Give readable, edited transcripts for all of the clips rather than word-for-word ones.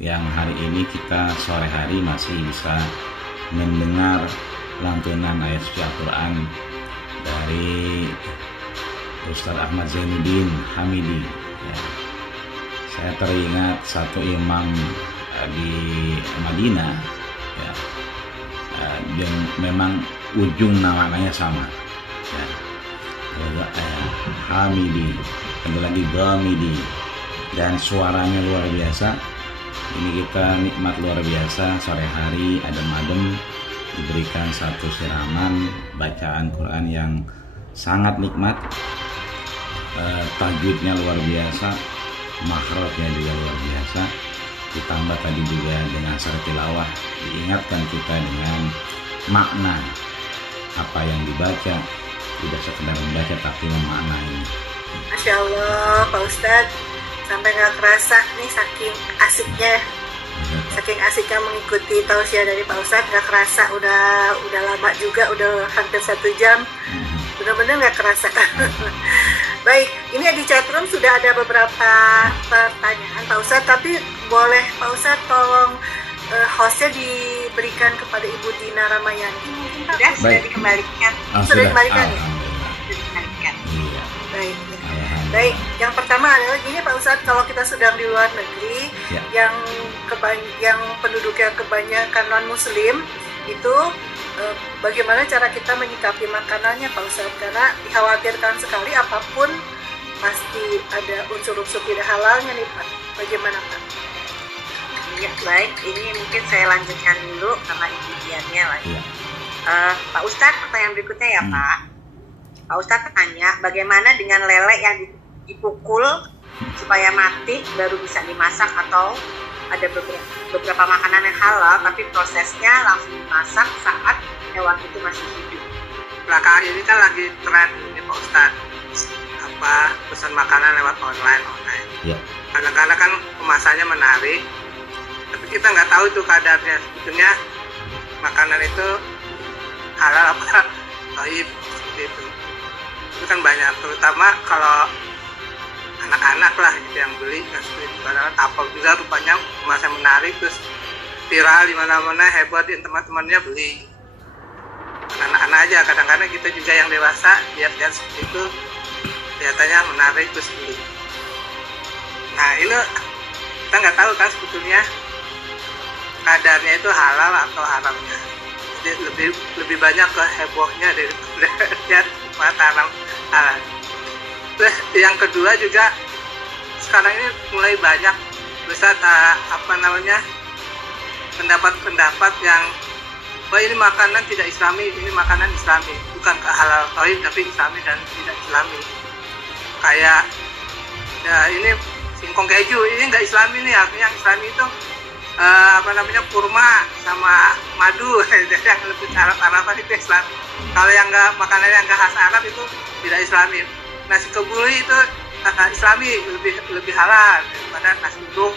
yang hari ini kita sore hari masih bisa mendengar lantunan ayat suci Al-Quran dari Ustaz Ahmad Zainuddin Hamidi. Ya. Saya teringat satu imam di Madinah, ya, dan memang ujung namanya sama, ya. Hamidi, ada lagi Ghamidi, dan suaranya luar biasa. Ini kita nikmat luar biasa, sore hari adem-adem diberikan satu siraman bacaan Quran yang sangat nikmat. Tajwidnya luar biasa, makhrajnya juga luar biasa, ditambah tadi juga dengan syarat tilawah diingatkan kita dengan makna apa yang dibaca, tidak sekedar membaca tapi memaknai. Masya Allah Pak Ustadz, sampai nggak kerasa nih saking asiknya mengikuti tausiah dari Pak Ustadz, nggak kerasa udah lama juga, udah hampir 1 jam, benar-benar nggak kerasa. Baik, ini di chatroom sudah ada beberapa pertanyaan Pak Ustadz, tapi boleh Pak Ustadz tolong hostnya diberikan kepada Ibu Dina Ramayani mungkin Pak? Sudah dikembalikan. Sudah dikembalikan ya? Sudah dikembalikan. Iya. Baik, yang pertama adalah gini Pak Ustadz, kalau kita sedang di luar negeri, ya, yang penduduknya kebanyakan non-muslim itu, bagaimana cara kita menyikapi makanannya Pak Ustadz? Karena dikhawatirkan sekali apapun pasti ada unsur-unsur tidak halalnya nih Pak. Bagaimana Pak? Ya baik, ini mungkin saya lanjutkan dulu karena intinya lagi. Pak Ustadz, pertanyaan berikutnya ya Pak. Pak Ustadz tanya, bagaimana dengan lele yang dipukul supaya mati baru bisa dimasak, atau ada beberapa makanan yang halal tapi prosesnya langsung dimasak saat hewan itu masih hidup. Belakangan ini kan lagi tren ini Pak Ustadz, pesan makanan lewat online. Ya. Kadang-kadang kan kemasannya menarik, tapi kita nggak tahu itu kadarnya, sebetulnya makanan itu halal apa thayyib, seperti itu. Itu kan banyak, terutama kalau anak-anak lah gitu yang beli, kan seperti itu. Kadang-kadang tapal juga rupanya kemasan menarik, terus viral di mana-mana, heboh, di teman-temannya beli. Anak-anak aja, kadang-kadang kita juga yang dewasa lihat-lihat seperti itu kelihatannya menarik terus beli. Nah ini kita nggak tahu kan sebetulnya kadarnya itu halal atau haramnya. Jadi lebih banyak ke hebohnya daripada lihat mata halal. Terus yang kedua juga sekarang ini mulai banyak pendapat-pendapat yang ini makanan tidak islami, ini makanan islami, bukan ke halal thayyib tapi islami dan tidak islami. Kayak ya ini singkong keju, ini nggak islami nih, artinya yang islami itu kurma sama madu yang lebih Arab itu Islam. Kalau yang nggak, makanan yang nggak khas Arab itu tidak islami. Nasi kebuli itu islami, lebih halal daripada nasi uduk.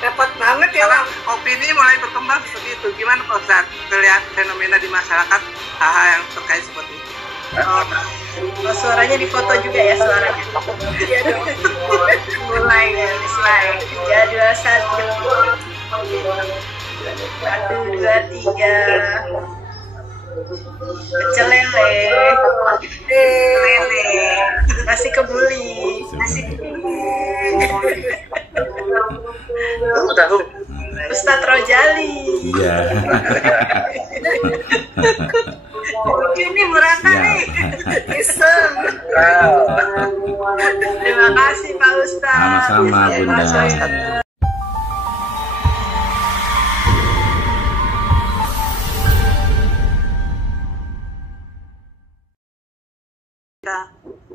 Repot banget ya Bang. Opini mulai berkembang seperti itu. Gimana Pak Ustadz melihat fenomena di masyarakat hal-hal yang terkait seperti itu? Suaranya difoto juga ya suaranya. Iya dong. Mulai dari slide. Jadwal 1, 2, 3. Pecel lele. Nasi kebuli. Tahu. Ustadz Rojali. Iya. Ini merata nih. Iseng. Terima kasih Pak Ustadz. Sama-sama Bunda.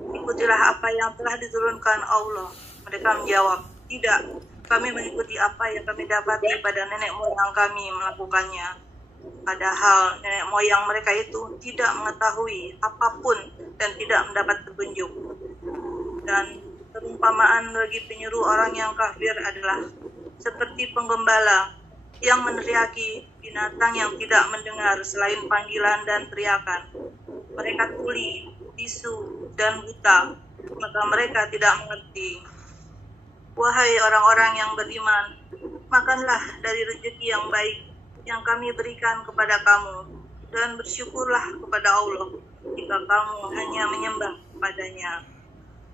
Ikutilah apa yang telah diturunkan Allah. Mereka menjawab, tidak, kami mengikuti apa yang kami dapati pada nenek moyang kami melakukannya. Padahal nenek moyang mereka itu tidak mengetahui apapun dan tidak mendapat petunjuk. Dan perumpamaan bagi penyeru orang yang kafir adalah seperti penggembala yang meneriaki binatang yang tidak mendengar selain panggilan dan teriakan. Mereka tuli, bisu, dan buta, maka mereka tidak mengerti. Wahai orang-orang yang beriman, Makanlah dari rezeki yang baik yang kami berikan kepada kamu, dan bersyukurlah kepada Allah jika kamu hanya menyembah padanya.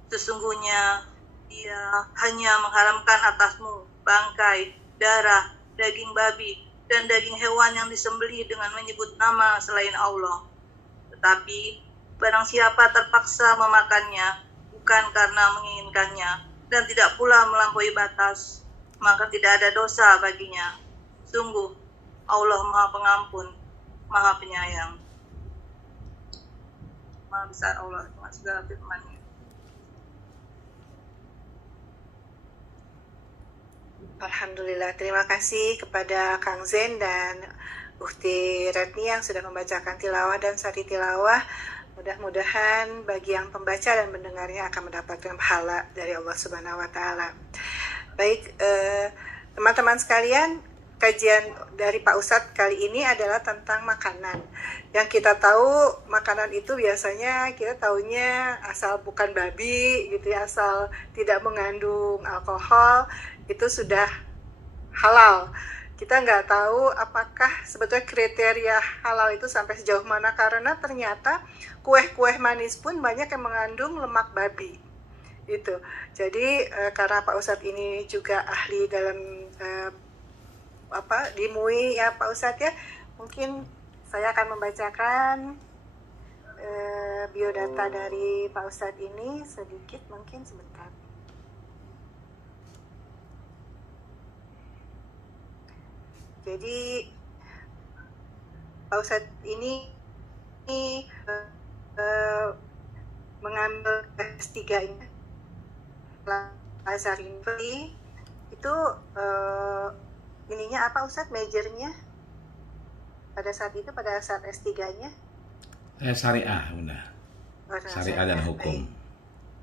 Sesungguhnya Dia hanya mengharamkan atasmu bangkai, darah, daging babi, dan daging hewan yang disembelih dengan menyebut nama selain Allah. Tetapi barang siapa terpaksa memakannya bukan karena menginginkannya dan tidak pula melampaui batas, maka tidak ada dosa baginya. Sungguh Allah Maha Pengampun, Maha Penyayang. Maha besar Allah dengan segala firman-Nya. Alhamdulillah, terima kasih kepada Kang Zen dan Ukti Retni yang sudah membacakan tilawah dan sari tilawah. Mudah-mudahan bagi yang pembaca dan mendengarnya akan mendapatkan pahala dari Allah Subhanahu wa Ta'ala. Baik, teman-teman sekalian, kajian dari Pak Ustadz kali ini adalah tentang makanan. Yang kita tahu, makanan itu biasanya kita taunya asal bukan babi gitu ya, asal tidak mengandung alkohol, itu sudah halal. Kita nggak tahu apakah sebetulnya kriteria halal itu sampai sejauh mana, karena ternyata kue-kue manis pun banyak yang mengandung lemak babi. Itu. Jadi karena Pak Ustadz ini juga ahli dalam di MUI ya Pak Ustadz ya, mungkin saya akan membacakan biodata dari Pak Ustadz ini sedikit, mungkin sebentar. Jadi Pak Ustadz ini mengambil S3-nya Al-Azhar University. Itu ininya apa Ustadz, majornya pada saat itu, pada saat S3-nya? Syariah, Bunda. Syariah dan hukum.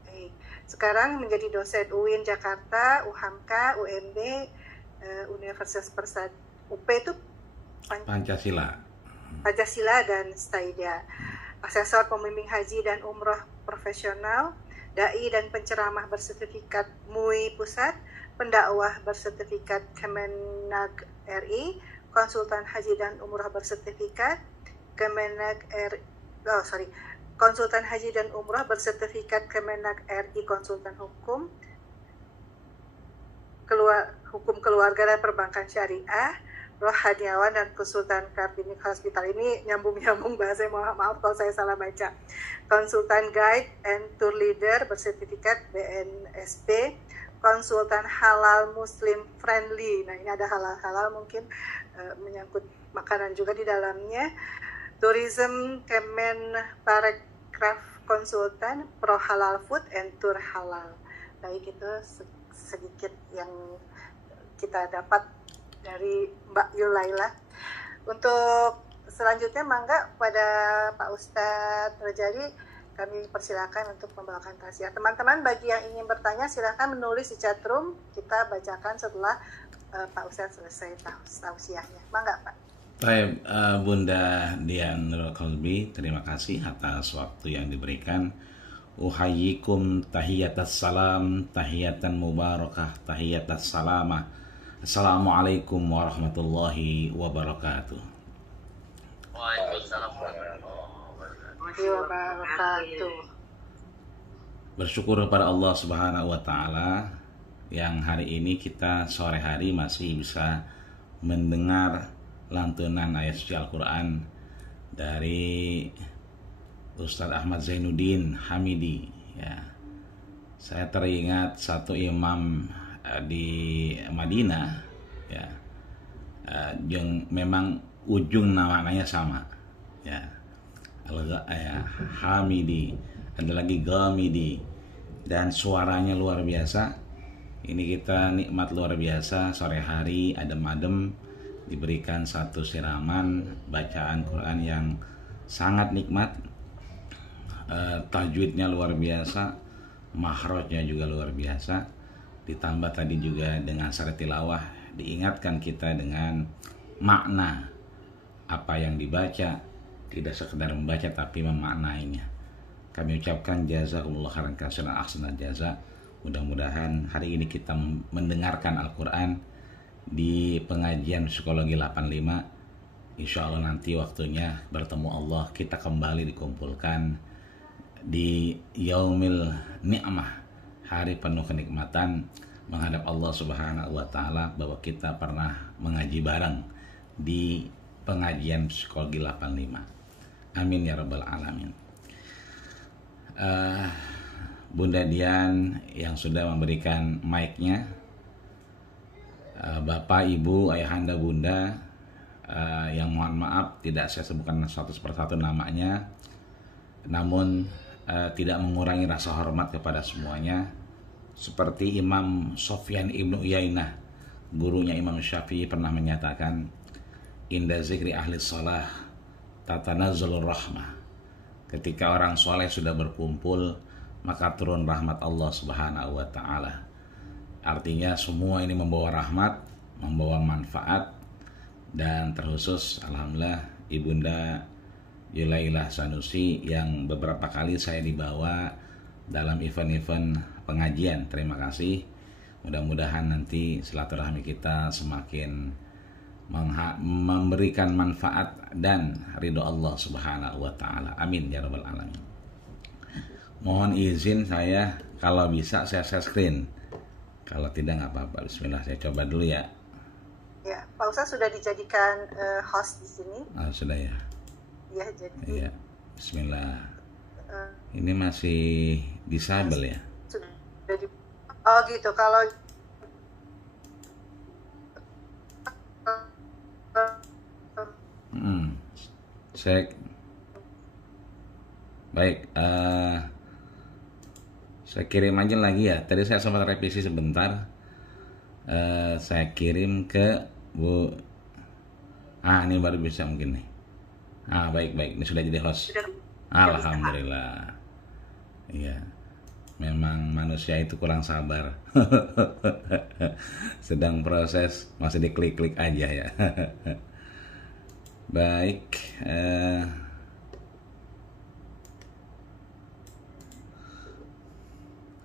Baik. Sekarang menjadi dosen UIN Jakarta, UHAMKA, UMB, Universitas Persatuan UP itu Pancasila dan Staida. Asesor pembimbing haji dan umroh profesional, dai dan penceramah bersertifikat MUI Pusat, pendakwah bersertifikat Kemenag RI, konsultan haji dan umroh bersertifikat Kemenag konsultan haji dan umroh bersertifikat Kemenag RI, konsultan hukum keluarga dan perbankan syariah, rohaniawan dan konsultan Kartini Hospital. Ini nyambung bahasa, maaf kalau saya salah baca. Konsultan guide and tour leader bersertifikat BNSP, konsultan halal muslim friendly. Nah, ini ada halal mungkin menyangkut makanan juga di dalamnya. Tourism Kemenparekraf konsultan pro halal food and tour halal. Baik, itu sedikit yang kita dapat dari Mbak Yulaila. Untuk selanjutnya mangga pada Pak Ustadz Rajali, kami persilakan untuk membawakan tausiah. Teman-teman, bagi yang ingin bertanya silakan menulis di chatroom, kita bacakan setelah Pak Ustadz selesai tausiahnya. Mangga Pak. Baik, Bunda Dian Nurul Qalbi, terima kasih atas waktu yang diberikan. Uhayyikum tahiyatas salam, tahiyatan mubarakah, tahiyatas salamah. Assalamualaikum warahmatullahi wabarakatuh. Waalaikumsalam warahmatullahi wabarakatuh. Bersyukur kepada Allah Subhanahu wa Ta'ala yang hari ini kita sore hari masih bisa mendengar lantunan ayat suci Al-Quran dari Ustadz Ahmad Zainuddin Hamidi ya. Saya teringat satu imam di Madinah ya, yang memang ujung namanya sama ya, Hamidi, ada lagi Ghamidi, dan suaranya luar biasa. Ini kita nikmat luar biasa, sore hari adem-adem diberikan satu siraman bacaan Quran yang sangat nikmat. Tajwidnya luar biasa, mahrojnya juga luar biasa. Ditambah tadi juga dengan syarat tilawah, diingatkan kita dengan makna apa yang dibaca, tidak sekedar membaca tapi memaknainya. Kami ucapkan jazakumullah khairan katsiran ahsanal jaza. Mudah-mudahan hari ini kita mendengarkan Al-Quran di pengajian psikologi 85. Insya Allah nanti waktunya bertemu Allah, kita kembali dikumpulkan di Yaumil Ni'mah, hari penuh kenikmatan, menghadap Allah Subhanahu wa Ta'ala, bahwa kita pernah mengaji bareng di pengajian psikologi 85. Amin ya rabbal alamin. Bunda Dian yang sudah memberikan mic-nya, Bapak, Ibu, Ayahanda, Bunda, yang mohon maaf tidak saya sebutkan satu persatu namanya, namun tidak mengurangi rasa hormat kepada semuanya. Seperti Imam Sofyan Ibnu Uyainah, gurunya Imam Syafi'i, pernah menyatakan, inda zikri ahli shalah tatanazzalur rahmah. Ketika orang soleh sudah berkumpul, maka turun rahmat Allah Subhanahu wa Ta'ala. Artinya semua ini membawa rahmat, membawa manfaat, dan terkhusus alhamdulillah Ibunda Yulailah Sanusi yang beberapa kali saya dibawa dalam event-event pengajian. Terima kasih. Mudah-mudahan nanti silaturahmi kita semakin memberikan manfaat dan ridho Allah Subhanahu wa Ta'ala. Amin ya rabbal alamin. Mohon izin saya, kalau bisa saya share screen, kalau tidak nggak apa-apa. Bismillah, saya coba dulu ya. Ya, Pak Ustadz sudah dijadikan host di sini. Sudah ya. Ya, jadi. Iya. Bismillah. Ini masih disable ya. Sudah oh gitu. Kalau Cek. Baik, saya kirim aja lagi ya. Tadi saya sempat revisi sebentar. Saya kirim ke Bu. Ini baru bisa mungkin nih. Baik, ini sudah jadi host. Alhamdulillah. Iya. Memang manusia itu kurang sabar. Sedang proses, masih diklik-klik aja ya. Baik,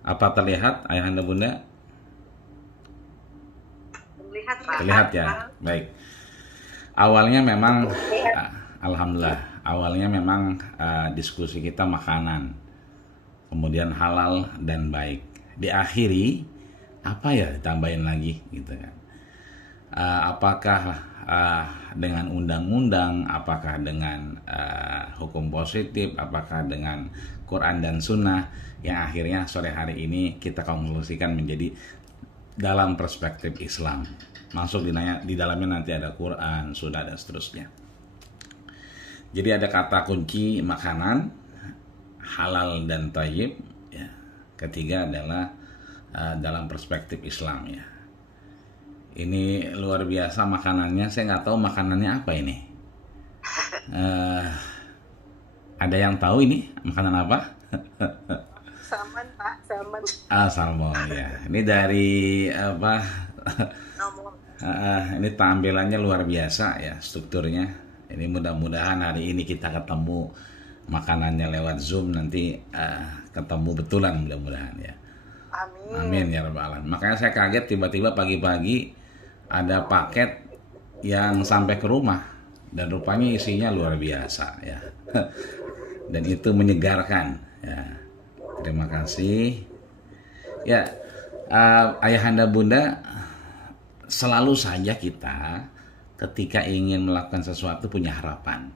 apa terlihat Ayahanda Bunda? Terlihat ya. Baik. Awalnya memang alhamdulillah, awalnya memang diskusi kita makanan, kemudian halal dan baik. Diakhiri apa ya, ditambahin lagi gitu kan. Apakah dengan undang-undang, apakah dengan hukum positif, apakah dengan Quran dan Sunnah, yang akhirnya sore hari ini kita konklusikan menjadi dalam perspektif Islam. Masuk di dalamnya nanti ada Quran, Sunnah, dan seterusnya. Jadi ada kata kunci makanan, halal dan thayyib. Ya. Ketiga adalah dalam perspektif Islam ya. Ini luar biasa makanannya, saya nggak tahu makanannya apa ini. Ada yang tahu ini makanan apa? Salmon, Pak, salmon. Salmon ya. Ini dari apa? Ini tampilannya luar biasa ya, strukturnya. Ini mudah-mudahan hari ini kita ketemu makanannya lewat Zoom, nanti ketemu betulan mudah-mudahan ya. Amin ya rabbal alamin. Makanya saya kaget tiba-tiba pagi-pagi ada paket yang sampai ke rumah dan rupanya isinya luar biasa ya. Dan itu menyegarkan ya. Terima kasih. Ya, Ayahanda Bunda, selalu saja kita ketika ingin melakukan sesuatu punya harapan.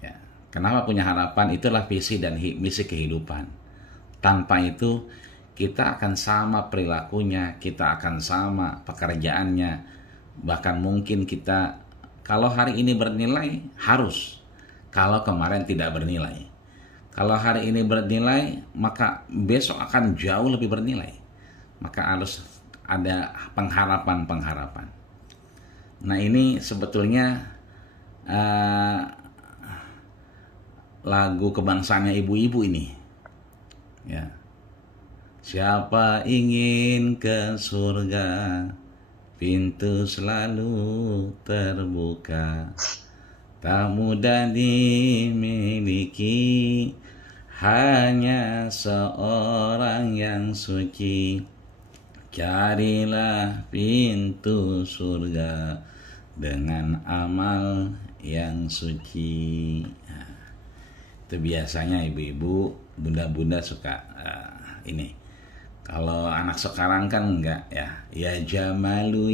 Ya. Kenapa punya harapan? Itulah visi dan misi kehidupan. Tanpa itu kita akan sama perilakunya, kita akan sama pekerjaannya, bahkan mungkin kita kalau hari ini bernilai harus, kalau kemarin tidak bernilai. Kalau hari ini bernilai, maka besok akan jauh lebih bernilai. Maka harus ada pengharapan-pengharapan. Nah ini sebetulnya lagu kebangsaannya ibu-ibu ini. Ya. Siapa ingin ke surga, pintu selalu terbuka. Tak mudah dimiliki, hanya seorang yang suci. carilah pintu surga dengan amal yang suci. Nah, itu biasanya ibu-ibu, bunda-bunda suka ini. Kalau anak sekarang kan enggak ya. Ya jamalu,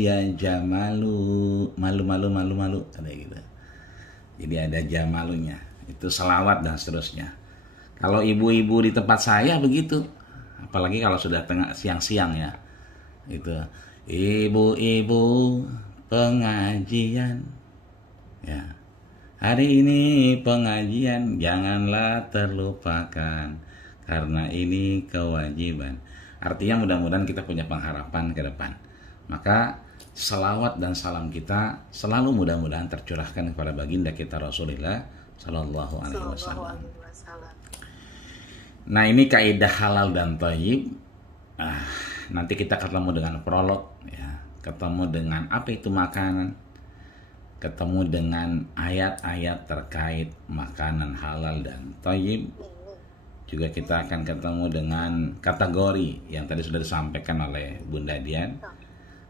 malu kayak gitu. Jadi ada jamalunya. Itu selawat dan seterusnya. Kalau ibu-ibu di tempat saya begitu. Apalagi kalau sudah tengah siang-siang ya. Itu ibu-ibu pengajian. Ya. Hari ini pengajian janganlah terlupakan karena ini kewajiban. Artinya mudah-mudahan kita punya pengharapan ke depan. Maka selawat dan salam kita selalu mudah-mudahan tercurahkan kepada baginda kita Rasulullah Sallallahu Alaihi Wasallam. Nah, ini kaidah halal dan thayyib. Nanti kita ketemu dengan prolog, ya, ketemu dengan apa itu makanan, ketemu dengan ayat-ayat terkait makanan halal dan thayyib. Juga kita akan ketemu dengan kategori yang tadi sudah disampaikan oleh Bunda Dian.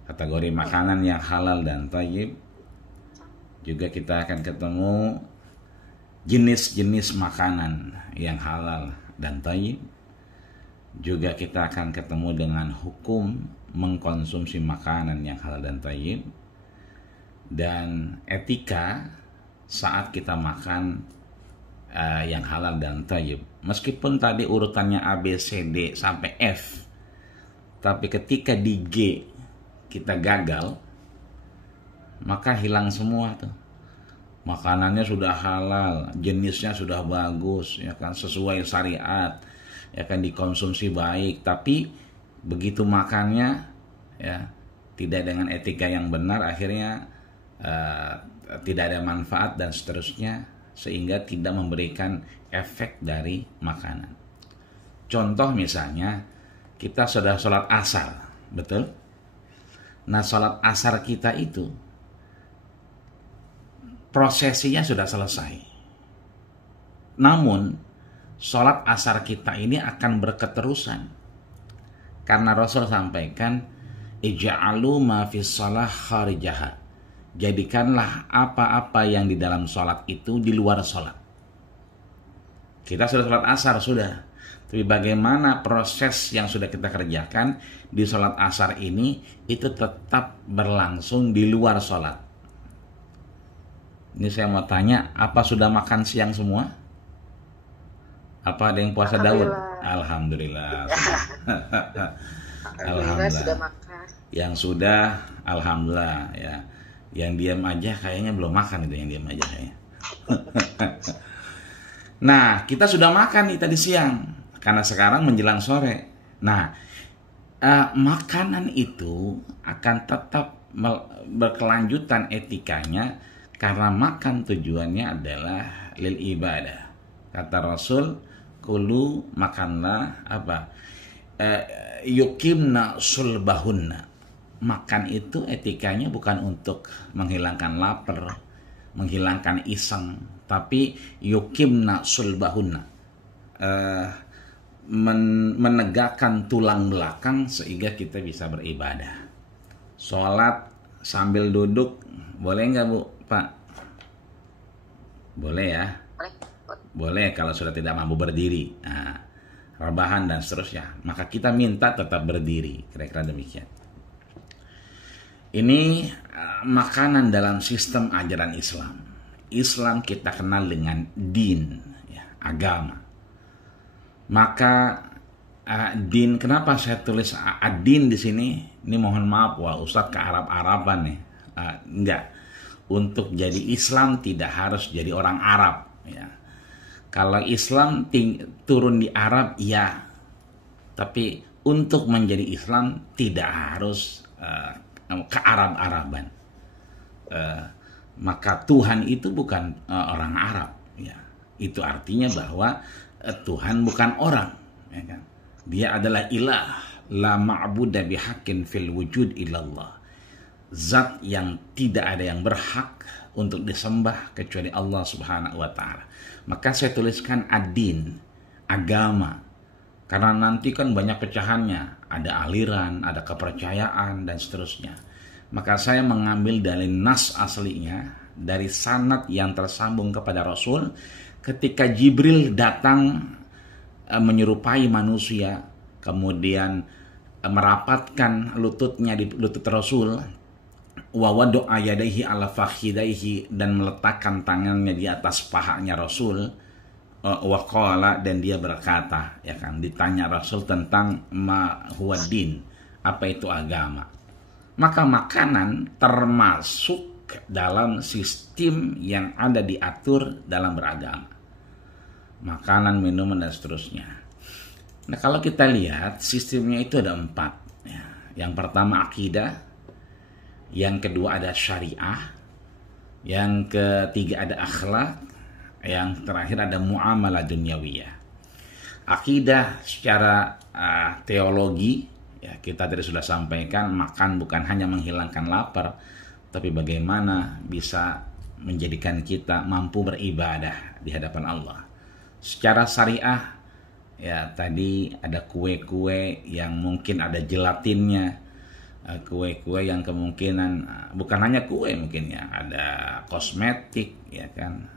Kategori makanan yang halal dan thayyib. Juga kita akan ketemu jenis-jenis makanan yang halal dan thayyib. Juga kita akan ketemu dengan hukum mengkonsumsi makanan yang halal dan thayyib. Dan etika saat kita makan yang halal dan thayyib. Meskipun tadi urutannya A, B, C, D sampai F, tapi ketika di G kita gagal, maka hilang semua tuh. Makanannya sudah halal, jenisnya sudah bagus, ya kan, sesuai syariat, ya kan, dikonsumsi baik, tapi begitu makannya ya tidak dengan etika yang benar, akhirnya tidak ada manfaat dan seterusnya, sehingga tidak memberikan efek dari makanan. Contoh misalnya kita sudah sholat asar, betul? Nah, sholat asar kita itu prosesinya sudah selesai. Namun sholat asar kita ini akan berketerusan karena Rasul sampaikan ij'alu ma fis shalah kharijaha. Jadikanlah apa-apa yang di dalam sholat itu di luar sholat. Kita sudah sholat asar, sudah. Tapi bagaimana proses yang sudah kita kerjakan di sholat asar ini itu tetap berlangsung di luar sholat. Ini saya mau tanya, apa sudah makan siang semua? Apa ada yang puasa Daud? Alhamdulillah. Alhamdulillah sudah makan. Yang sudah, alhamdulillah ya. Yang diam aja kayaknya belum makan itu, yang diam aja kayaknya. Nah, kita sudah makan nih tadi siang, karena sekarang menjelang sore. Nah, makanan itu akan tetap berkelanjutan etikanya, karena makan tujuannya adalah lil ibadah. Kata Rasul, kulu makanlah apa? Yukimna sulbahunna. Makan itu etikanya bukan untuk menghilangkan lapar, menghilangkan iseng, tapi yukimna sulbahunna, menegakkan tulang belakang sehingga kita bisa beribadah. Sholat sambil duduk boleh nggak Bu, Pak? Boleh ya? Boleh kalau sudah tidak mampu berdiri. Nah, rebahan dan seterusnya, maka kita minta tetap berdiri, kira-kira demikian. Ini makanan dalam sistem ajaran Islam. Islam kita kenal dengan din, ya, agama. Maka din, kenapa saya tulis adin di sini? Ini mohon maaf, wah Ustadz ke Arab-Araban nih. Enggak. Untuk jadi Islam tidak harus jadi orang Arab. Ya. Kalau Islam turun di Arab, ya. Tapi untuk menjadi Islam tidak harus ke Arab-Araban. Maka Tuhan itu bukan orang Arab, ya. Itu artinya bahwa Tuhan bukan orang, ya kan? Dia adalah ilah, la ma'buda bihaqqin fil wujud illallah. Zat yang tidak ada yang berhak untuk disembah kecuali Allah Subhanahu wa taala. Maka saya tuliskan ad-din, agama. Karena nanti kan banyak pecahannya. ada aliran, ada kepercayaan dan seterusnya. Maka saya mengambil dari nas aslinya, dari sanad yang tersambung kepada Rasul ketika Jibril datang menyerupai manusia, kemudian merapatkan lututnya di lutut Rasul, wa wada'a yadayhi ala fakhidaihi, dan meletakkan tangannya di atas pahanya Rasul, wa qala, dan dia berkata, ya kan, ditanya Rasul tentang ma huwa din, apa itu agama. Maka makanan termasuk dalam sistem yang ada diatur dalam beragama. Makanan, minuman, dan seterusnya. Nah, kalau kita lihat sistemnya itu ada 4. Ya. Yang pertama akidah, yang kedua ada syariah, yang ketiga ada akhlak, yang terakhir ada muamalah dunyawiyah. Akidah secara teologi, ya, kita tadi sudah sampaikan, makan bukan hanya menghilangkan lapar, tapi bagaimana bisa menjadikan kita mampu beribadah di hadapan Allah. Secara syariah, ya, tadi ada kue-kue yang mungkin ada gelatinnya, kue-kue yang kemungkinan bukan hanya kue, mungkin ya ada kosmetik, ya kan,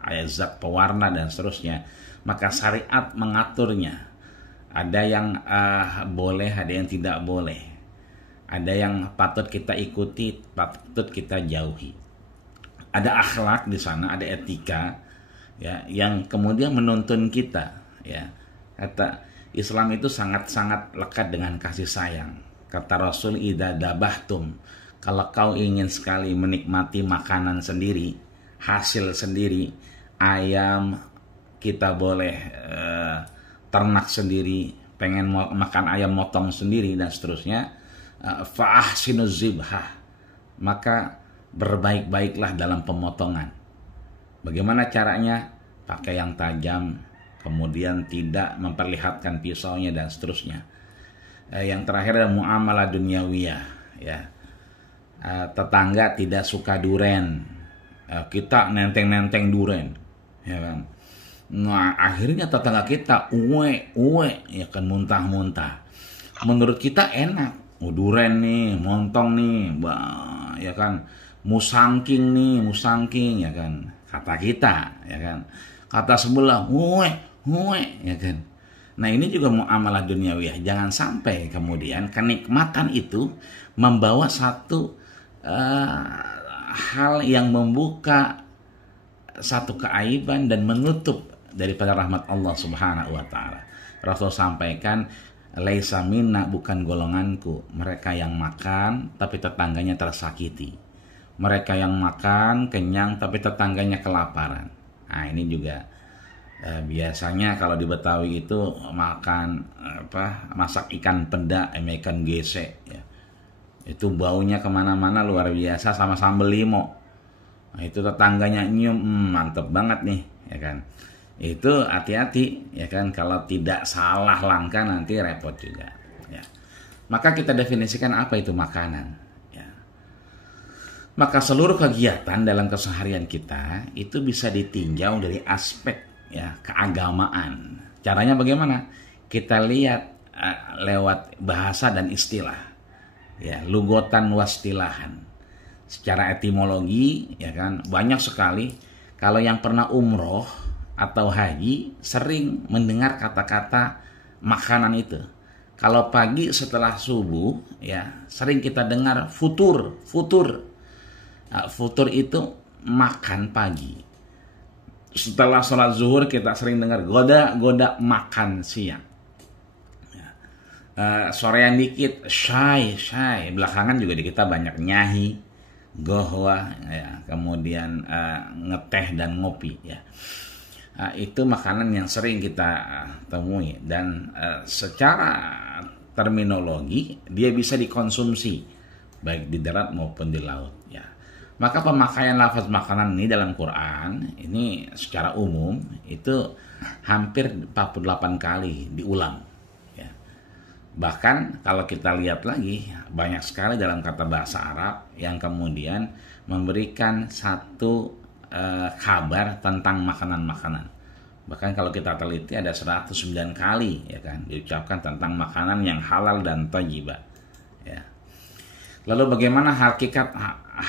ada zat pewarna dan seterusnya. Maka syariat mengaturnya. Ada yang boleh, ada yang tidak boleh. Ada yang patut kita ikuti, patut kita jauhi. Ada akhlak di sana, ada etika, ya, yang kemudian menuntun kita, ya. Kata Islam itu sangat-sangat lekat dengan kasih sayang. Kata Rasul, idza dabahtum, kalau kau ingin sekali menikmati makanan sendiri, hasil sendiri, ayam kita boleh ternak sendiri, pengen makan ayam motong sendiri dan seterusnya, fa'ahsinuz zibhah, maka berbaik-baiklah dalam pemotongan. Bagaimana caranya? Pakai yang tajam, kemudian tidak memperlihatkan pisaunya dan seterusnya. Yang terakhir adalah muamalah dunyawiyah, ya. Tetangga tidak suka duren, kita nenteng-nenteng duren, ya kan. Nah, akhirnya tetangga kita uwe, ya kan, muntah-muntah. Menurut kita enak, duren nih, montong nih, ya kan, musangking nih, ya kan. Kata kita, ya kan. Kata sebelah, uwe, ya kan. Nah, ini juga muamalah duniawiyah. Jangan sampai kemudian kenikmatan itu membawa satu hal yang membuka satu keaiban dan menutup daripada rahmat Allah Subhanahu wa taala. Rasul sampaikan, laisa minna, bukan golonganku mereka yang makan tapi tetangganya tersakiti. Mereka yang makan kenyang tapi tetangganya kelaparan. Nah, ini juga biasanya kalau di Betawi itu makan masak ikan peda, ikan gesek, ya. Itu baunya kemana-mana luar biasa, sama sambal limo. Nah, itu tetangganya nyium, mantep banget nih, ya kan. Itu hati-hati, ya kan, kalau tidak salah langkah nanti repot juga, ya. Maka kita definisikan apa itu makanan, ya. Maka seluruh kegiatan dalam keseharian kita itu bisa ditinjau dari aspek, ya, keagamaan. Caranya bagaimana? Kita lihat lewat bahasa dan istilah, ya, lugotan wastilahan. Secara etimologi, ya kan, banyak sekali. Kalau yang pernah umroh atau haji sering mendengar kata-kata makanan itu. Kalau pagi setelah subuh, ya, sering kita dengar futur. Nah, futur itu makan pagi. Setelah sholat zuhur kita sering dengar goda makan siang. Ya. Sorean dikit syai. Belakangan juga di kita banyak nyahi, gohwa, ya, kemudian ngeteh dan ngopi, ya. Itu makanan yang sering kita temui dan secara terminologi dia bisa dikonsumsi baik di darat maupun di laut, ya. Maka pemakaian lafaz makanan ini dalam Quran ini secara umum itu hampir 48 kali diulang, ya. Bahkan kalau kita lihat lagi, banyak sekali dalam kata bahasa Arab yang kemudian memberikan satu kabar tentang makanan-makanan. Bahkan kalau kita teliti ada 109 kali ya kan diucapkan tentang makanan yang halal dan thayyibah. Ya. Lalu bagaimana hakikat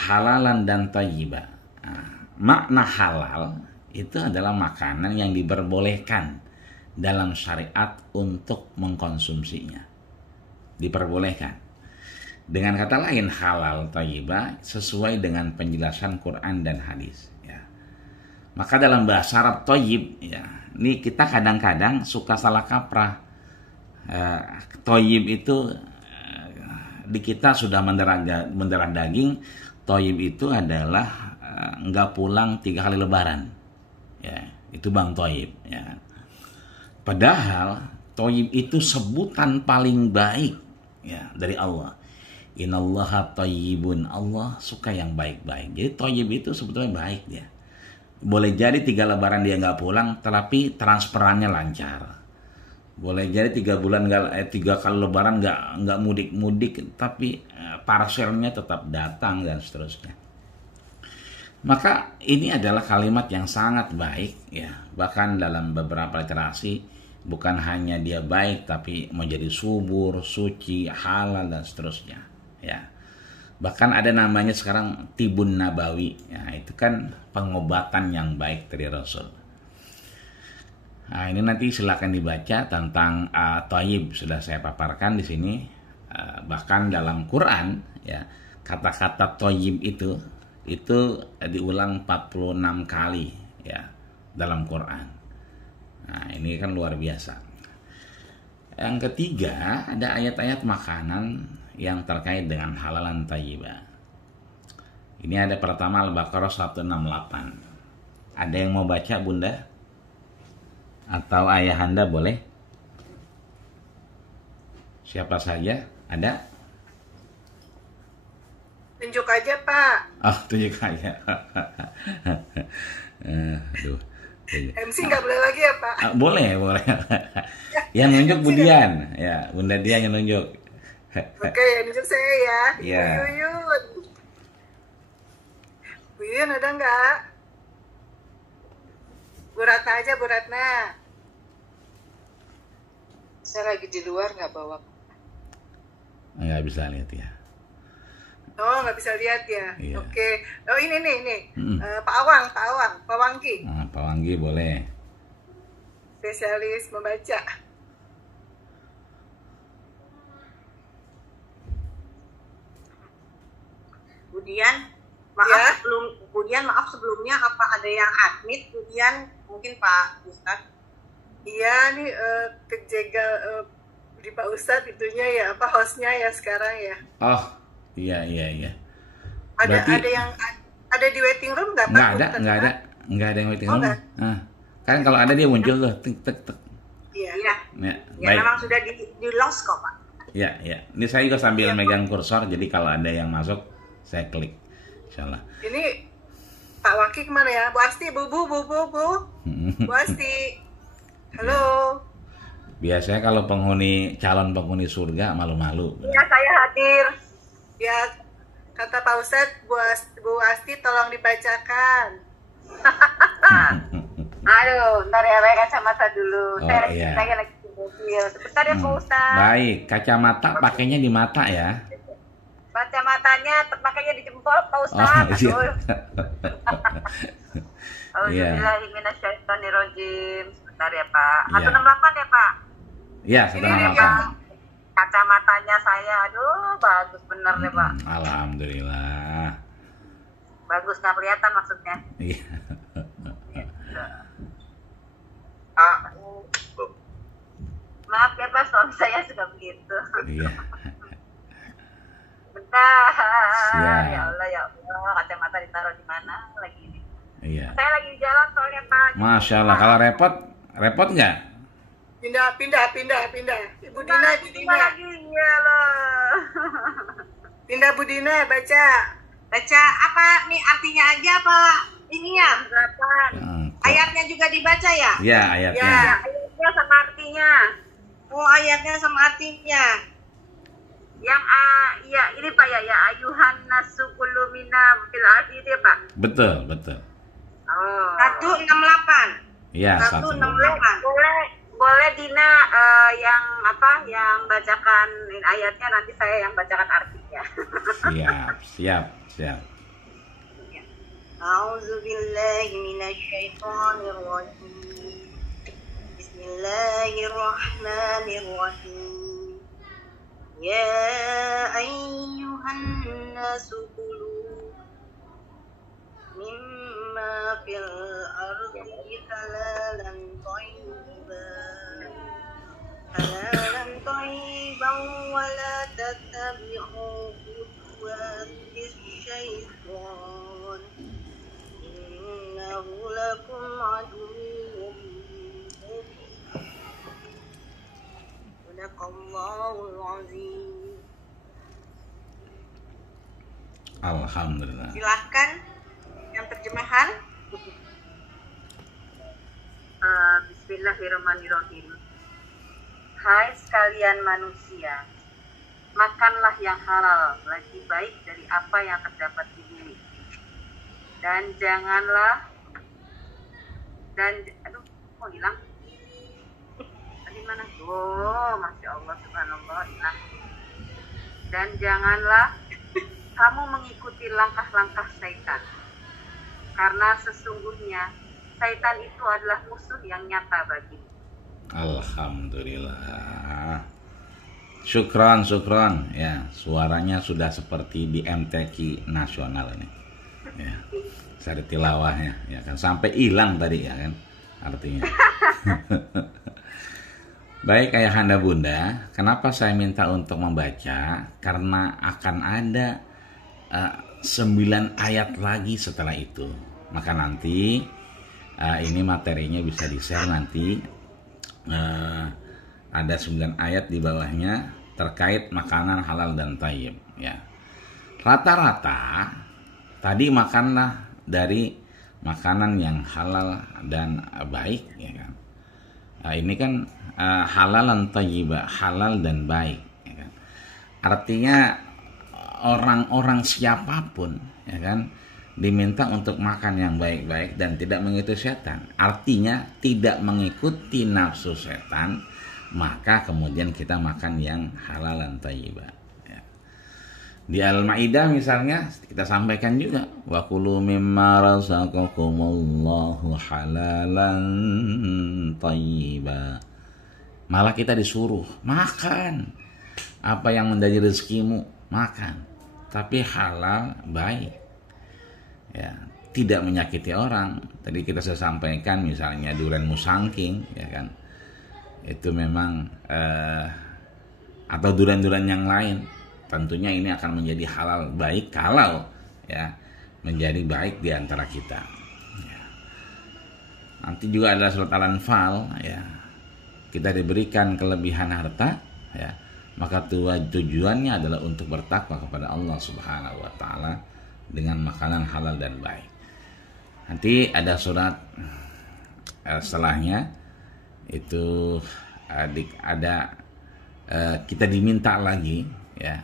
halalan dan thayyibah? Nah, makna halal itu adalah makanan yang diperbolehkan dalam syariat untuk mengkonsumsinya. Diperbolehkan. Dengan kata lain halal thayyibah sesuai dengan penjelasan Quran dan hadis ya. Maka dalam bahasa Arab thayyib ya, ini kita kadang-kadang suka salah kaprah. Thayyib itu di kita sudah mendarah daging. Thayyib itu adalah enggak pulang 3 kali lebaran. Ya, itu Bang thayyib ya. Padahal thayyib itu sebutan paling baik ya dari Allah. Innallaha thayyibun, Allah suka yang baik-baik. Jadi thayyib itu sebetulnya baik dia. Boleh jadi 3 lebaran dia nggak pulang, tapi transferannya lancar. Boleh jadi 3 kali lebaran nggak mudik-mudik, tapi parcelnya tetap datang dan seterusnya. Maka ini adalah kalimat yang sangat baik ya. Bahkan dalam beberapa literasi bukan hanya dia baik, tapi menjadi subur, suci, halal dan seterusnya. Ya, bahkan ada namanya sekarang tibun nabawi. Ya, itu kan pengobatan yang baik dari Rasul. Nah, ini nanti silakan dibaca tentang thayyib, sudah saya paparkan di sini. Bahkan dalam Quran, ya, kata-kata thayyib itu diulang 46 kali, ya, dalam Quran. Nah, ini kan luar biasa. Yang ketiga, ada ayat-ayat makanan yang terkait dengan halalan thayyibah. Ini ada pertama Al-Baqarah 168. Ada yang mau baca Bunda? Atau ayahanda boleh? Siapa saja? Ada? Tunjuk aja Pak. Oh, tunjuk aja. Aduh. MC nggak boleh lagi ya Pak? Boleh. Yang nunjuk Budian. Ya, Bunda dia yang nunjuk. Oke, nunjuk saya ya. Iya. Bu Yuyun ada nggak? Bu Ratna aja, Bu Ratna. Saya lagi di luar nggak bawa. Nggak bisa lihat ya. Oh, nggak bisa lihat ya. Iya. Oke. Oh ini. Pak Awang, Pak Wangki. Pak Wanggi boleh. Spesialis membaca. Maaf sebelumnya apa ada yang admit kemudian mungkin Pak Ustadz? Iya nih kejegal di Pak Ustadz itunya ya, apa hostnya ya sekarang ya. Oh iya. Ada yang ada di waiting room nggak Pak? Nggak ada yang waiting room. Nah, kan kalau ada dia muncul tuh tek. Iya. Ya, baik. Memang sudah di lost kok Pak. Iya. Ini saya juga sambil megang kursor, jadi kalau ada yang masuk saya klik. Insyaallah. Ini Pak Waki kemana ya? Bu Asti, Bu. Bu Asti. Halo. Biasanya kalau calon penghuni surga malu-malu. Iya, saya hadir. Ya, kata Pak Ustadz, Bu Asti tolong dibacakan. Aduh, ntar ya, pakai kacamata dulu. Oh, Saya iya. lagi di mobil. Sebentar ya Pak Ustadz. Baik, kacamata pakainya di mata ya. Kacamatanya terpakainya di jempol Pak Ustadz. Iya. Auzubillahiminasyaitonirrajim. Sebentar ya Pak. Iya. 168 ya Pak. Iya, Ini 168. Kacamatanya saya, aduh bagus bener deh Pak. Alhamdulillah. Bagus nggak kelihatan maksudnya. Iya. Maaf ya Pak, suami saya suka begitu. Iya. Bentar. Siap. Ya Allah, kacamata ditaruh di mana lagi ini? Iya. Saya lagi di jalan soalnya Pak. Masya Allah, kalau repot nggak? Pindah. Ibu Dina. Lagi ya loh. Pindah Bu Dina, baca. Baca apa nih artinya aja apa ininya? Ayatnya juga dibaca ya? Iya, ayatnya. Ya. Ayatnya sama artinya. Oh, ayatnya sama artinya. Yang ya ini Pak ya ayuhan nasu kullu minam fil ardi ya Pak. Betul. Oh. 168. Ya, 168. Boleh Dina yang bacakan ayatnya, nanti saya yang bacakan artinya. Siap. A'udzu billahi minasyaitonir rajim. Bismillahirrahmanirrahim. Ya ayyuhan nasu kulu mimma fil ardi halalan thayyiban wa la tattabi'u khutuwatis syaitan innahu lakum aduwwun mubin. Sadaqallahul azim. Alhamdulillah. Silahkan yang terjemahan. Bismillahirrahmanirrahim. Hai sekalian manusia, makanlah yang halal lagi baik dari apa yang terdapat di bumi. Dan janganlah hilang. Tadi mana? Masya Allah, subhanallah, hilang. Dan janganlah kamu mengikuti langkah-langkah syaitan, karena sesungguhnya syaitan itu adalah musuh yang nyata bagimu. Alhamdulillah. Syukron ya, suaranya sudah seperti di MTQ nasional ini. Ya. Saya tilawahnya ya kan sampai hilang tadi ya kan artinya. Baik ayahanda bunda, kenapa saya minta untuk membaca? Karena akan ada 9 ayat lagi setelah itu. Maka nanti ini materinya bisa di-share nanti. Ada 9 ayat di bawahnya terkait makanan halal dan thayyib ya. Rata-rata tadi makanlah dari makanan yang halal dan baik ya kan. Ini kan halal dan thayyibah, halal dan baik ya kan. Artinya orang-orang siapapun ya kan diminta untuk makan yang baik-baik dan tidak mengikuti setan. Artinya tidak mengikuti nafsu setan, maka kemudian kita makan yang halal dan thayyibah ya. Di Al-Maidah misalnya kita sampaikan juga wa kulu mimma razaqakumullahu halalan thayyiba. Malah kita disuruh makan apa yang menjadi rezekimu, makan, tapi halal baik. Ya, tidak menyakiti orang. Tadi kita sudah sampaikan misalnya durian musangking ya kan. Itu memang atau durian-durian yang lain. Tentunya ini akan menjadi halal baik kalau ya menjadi baik di antara kita. Ya. Nanti juga ada surat Al-Anfal ya. Kita diberikan kelebihan harta ya. Maka tujuannya adalah untuk bertakwa kepada Allah Subhanahu wa taala dengan makanan halal dan baik. Nanti ada surat setelahnya itu kita diminta lagi ya.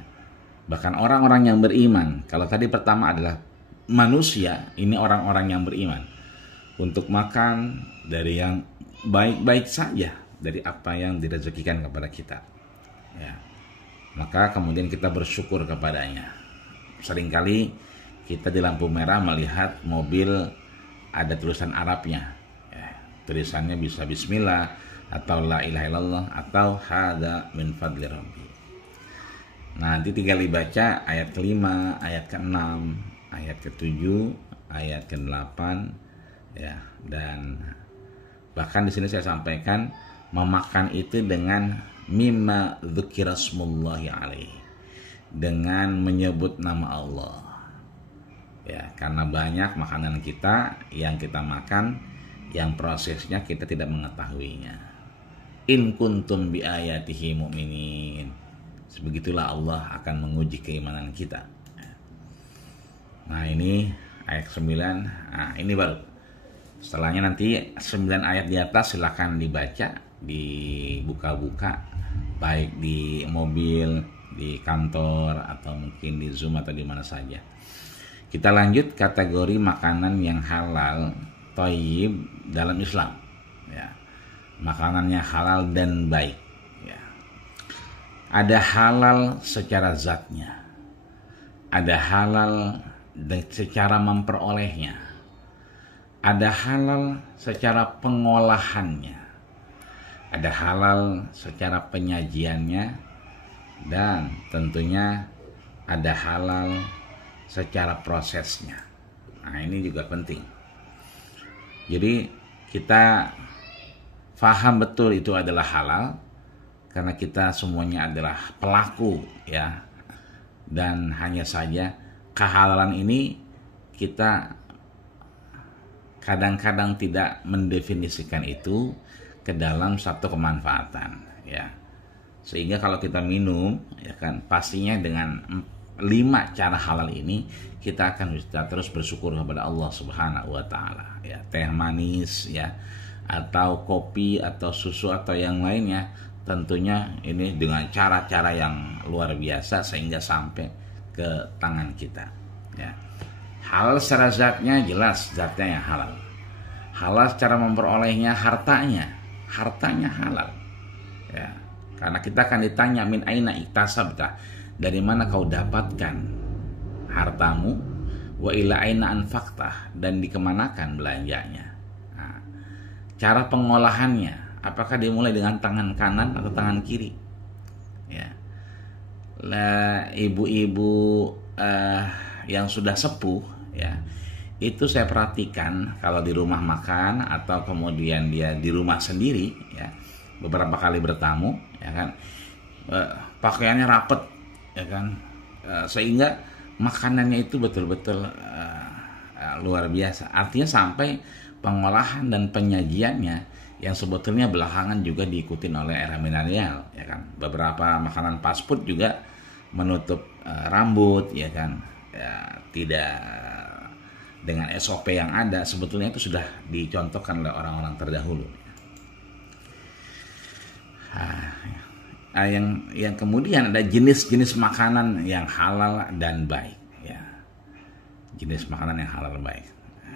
Bahkan orang-orang yang beriman, kalau tadi pertama adalah manusia, ini orang-orang yang beriman untuk makan dari yang baik-baik saja dari apa yang direzekikan kepada kita ya. Maka kemudian kita bersyukur kepadanya. Seringkali kita di lampu merah melihat mobil ada tulisan Arabnya ya. Tulisannya bisa bismillah atau la ilaha illallah atau hada min fadli rabbi. Nah, nanti tinggal dibaca ayat ke-5, ayat ke-6, ayat ke-7, ayat ke-8 ya. Dan bahkan di sini saya sampaikan memakan itu dengan mimma dzukira smullahi alaihi, dengan menyebut nama Allah. Ya, karena banyak makanan kita yang kita makan yang prosesnya kita tidak mengetahuinya. In kuntum bi ayatihi mu'minin. Sebegitulah Allah akan menguji keimanan kita. Nah, ini ayat 9. Nah, ini baru. Setelahnya nanti 9 ayat di atas silakan dibaca, dibuka-buka baik di mobil, di kantor atau mungkin di Zoom atau di mana saja. Kita lanjut kategori makanan yang halal thayyib dalam Islam ya. Makanannya halal dan baik, ya. Ada halal secara zatnya, ada halal secara memperolehnya, ada halal secara pengolahannya, ada halal secara penyajiannya, dan tentunya ada halal secara prosesnya. Nah, ini juga penting. Jadi kita faham betul itu adalah halal karena kita semuanya adalah pelaku, ya. Dan hanya saja kehalalan ini kita kadang-kadang tidak mendefinisikan itu ke dalam satu kemanfaatan, ya. Sehingga kalau kita minum, ya kan, pastinya dengan 5 cara halal ini kita akan bisa terus bersyukur kepada Allah Subhanahu wa taala, ya. Teh manis, ya, atau kopi atau susu atau yang lainnya, tentunya ini dengan cara-cara yang luar biasa sehingga sampai ke tangan kita, ya. Halal secara zatnya jelas, zatnya yang halal. Halal secara memperolehnya, hartanya halal, ya. Karena kita akan ditanya min aina iktasabta, dari mana kau dapatkan hartamu, wa ila aina anfaqtah, dan dikemanakan belanjanya. Nah, cara pengolahannya, apakah dimulai dengan tangan kanan atau tangan kiri, ya. Ibu-ibu yang sudah sepuh, ya, itu saya perhatikan kalau di rumah makan atau kemudian dia di rumah sendiri, ya, beberapa kali bertamu, ya kan, pakaiannya rapet, ya kan, sehingga makanannya itu betul-betul luar biasa. Artinya sampai pengolahan dan penyajiannya yang sebetulnya belakangan juga diikutin oleh era milenial, ya kan. Beberapa makanan fast food juga menutup rambut, ya kan, ya, tidak dengan SOP yang ada, sebetulnya itu sudah dicontohkan oleh orang-orang terdahulu. Yang kemudian ada jenis-jenis makanan yang halal dan baik, ya. Jenis makanan yang halal dan baik.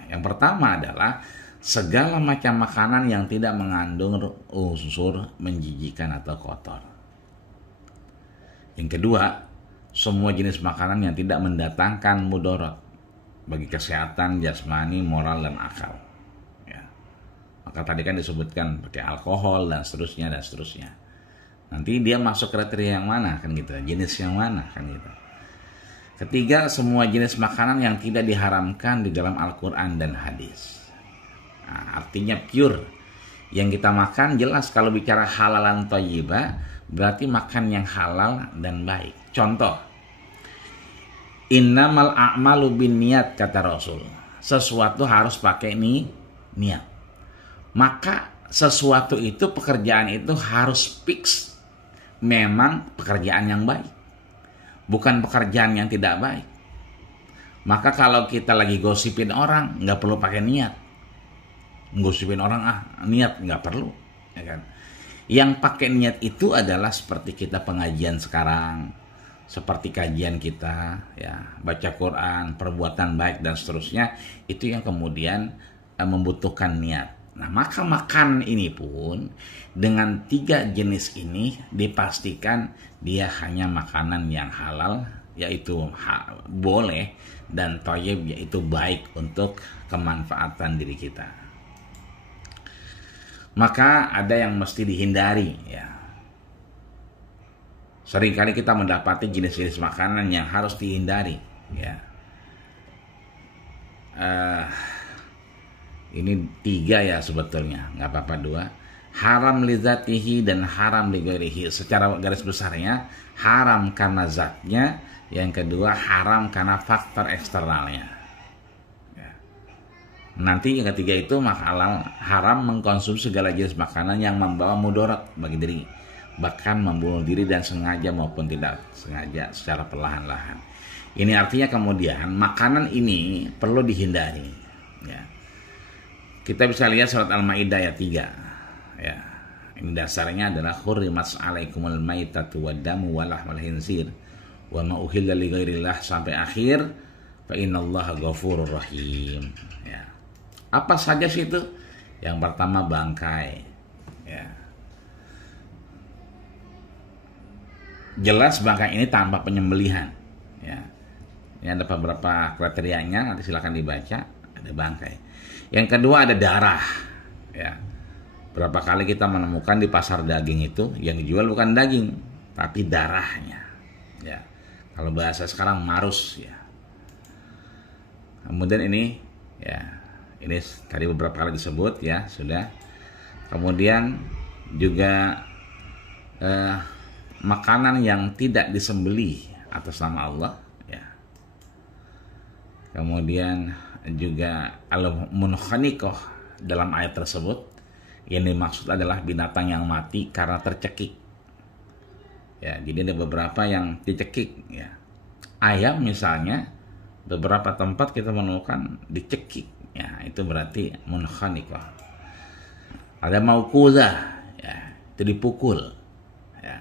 Yang pertama adalah segala macam makanan yang tidak mengandung unsur menjijikan atau kotor. Yang kedua, semua jenis makanan yang tidak mendatangkan mudarat bagi kesehatan jasmani, moral, dan akal, ya. Maka tadi kan disebutkan seperti alkohol dan seterusnya dan seterusnya. Nanti dia masuk kriteria yang mana, kan gitu, jenis yang mana, kan gitu. Ketiga, semua jenis makanan yang tidak diharamkan di dalam Al-Quran dan hadis. Nah, artinya pure. Yang kita makan jelas kalau bicara halalan thayyibah, berarti makan yang halal dan baik. Contoh, innamal a'malu binniyat, kata Rasul. Sesuatu harus pakai niat. Maka sesuatu itu, pekerjaan itu harus fix memang pekerjaan yang baik, bukan pekerjaan yang tidak baik. Maka kalau kita lagi gosipin orang, nggak perlu pakai niat. Gosipin orang, niat nggak perlu, ya kan. Yang pakai niat itu adalah seperti kita pengajian sekarang, seperti kajian kita, ya, baca Quran, perbuatan baik dan seterusnya, itu yang kemudian membutuhkan niat. Nah, maka makan ini pun dengan 3 jenis ini dipastikan dia hanya makanan yang halal, yaitu boleh, dan thayyib, yaitu baik untuk kemanfaatan diri kita. Maka ada yang mesti dihindari, ya. Seringkali kita mendapati jenis-jenis makanan yang harus dihindari, ya. Ini 3 ya sebetulnya, nggak apa-apa 2. Haram li zatihi dan haram li ghairihi. Secara garis besarnya, haram karena zatnya. Yang kedua, haram karena faktor eksternalnya, ya. Nanti yang ketiga itu haram mengkonsumsi segala jenis makanan yang membawa mudarat bagi diri, bahkan membunuh diri dan sengaja maupun tidak sengaja secara perlahan-lahan. Ini artinya kemudian makanan ini perlu dihindari, ya. Kita bisa lihat surat Al-Maidah ayat 3, ya. Ini dasarnya adalah hurrimat 'alaikumul maitatu waddamu wa lahmul khinzir wa ma uhilla li ghairillah sampai akhir, fa innallaha ghafurur rahim, ya. Apa saja sih itu? Yang pertama bangkai, ya. Jelas bangkai ini tanpa penyembelihan, ya. Ini ada beberapa kriterianya, nanti silakan dibaca. Ada bangkai. Yang kedua ada darah, ya. Berapa kali kita menemukan di pasar daging itu yang dijual bukan daging, tapi darahnya, ya. Kalau bahasa sekarang marus, ya. Kemudian ini, ya, ini tadi beberapa kali disebut, ya, sudah. Kemudian juga makanan yang tidak disembelih atas nama Allah, ya. Kemudian juga al-munkhaniqah dalam ayat tersebut, yang dimaksud adalah binatang yang mati karena tercekik. Ya, jadi ada beberapa yang dicekik, ya. Ayam misalnya, beberapa tempat kita menemukan dicekik, ya, itu berarti munkhaniqah. Ada mauquzah, ya, itu dipukul, ya.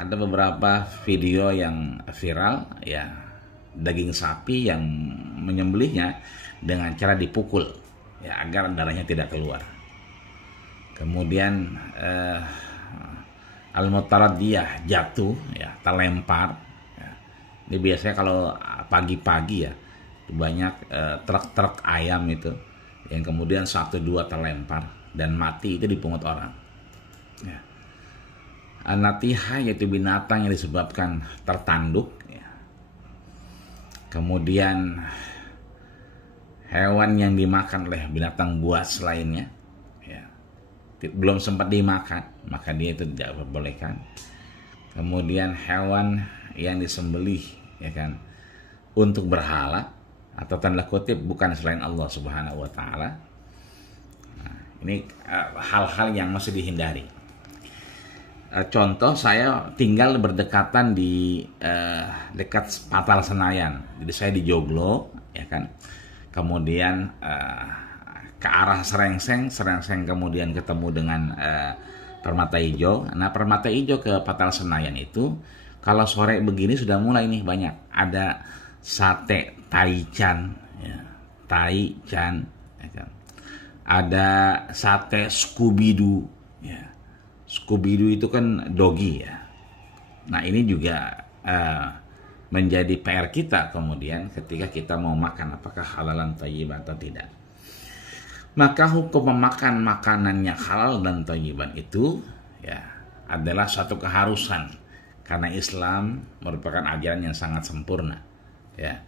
Ada beberapa video yang viral, ya, daging sapi yang menyembelihnya dengan cara dipukul, ya, agar darahnya tidak keluar. Kemudian al-mutaraddiyah, jatuh, ya, terlempar, ya. Ini biasanya kalau pagi-pagi, ya, banyak truk-truk ayam itu yang kemudian 1-2 terlempar dan mati, itu dipungut orang, ya. An-natihah yaitu binatang yang disebabkan tertanduk, ya. Kemudian hewan yang dimakan oleh binatang buas lainnya, ya, belum sempat dimakan, maka dia itu tidak diperbolehkan. Kemudian hewan yang disembelih, ya kan, untuk berhala atau tanda kutip bukan selain Allah Subhanahu wa taala. Nah, ini hal-hal yang masih dihindari. Contoh, saya tinggal berdekatan di dekat Patal Senayan. Jadi saya di Joglo, ya kan. Kemudian ke arah Serengseng kemudian ketemu dengan Permata Hijau. Nah, Permata Hijau ke Patal Senayan itu kalau sore begini sudah mulai nih banyak. Ada sate taichan, ya, taichan, ya kan. Ada sate Scooby-Doo, ya. Scooby-Doo itu kan dogi, ya. Nah, ini juga menjadi PR kita kemudian ketika kita mau makan, apakah halalan thayyiban atau tidak. Maka hukum memakan makanan yang halal dan thayyiban itu, ya, adalah suatu keharusan karena Islam merupakan ajaran yang sangat sempurna, ya.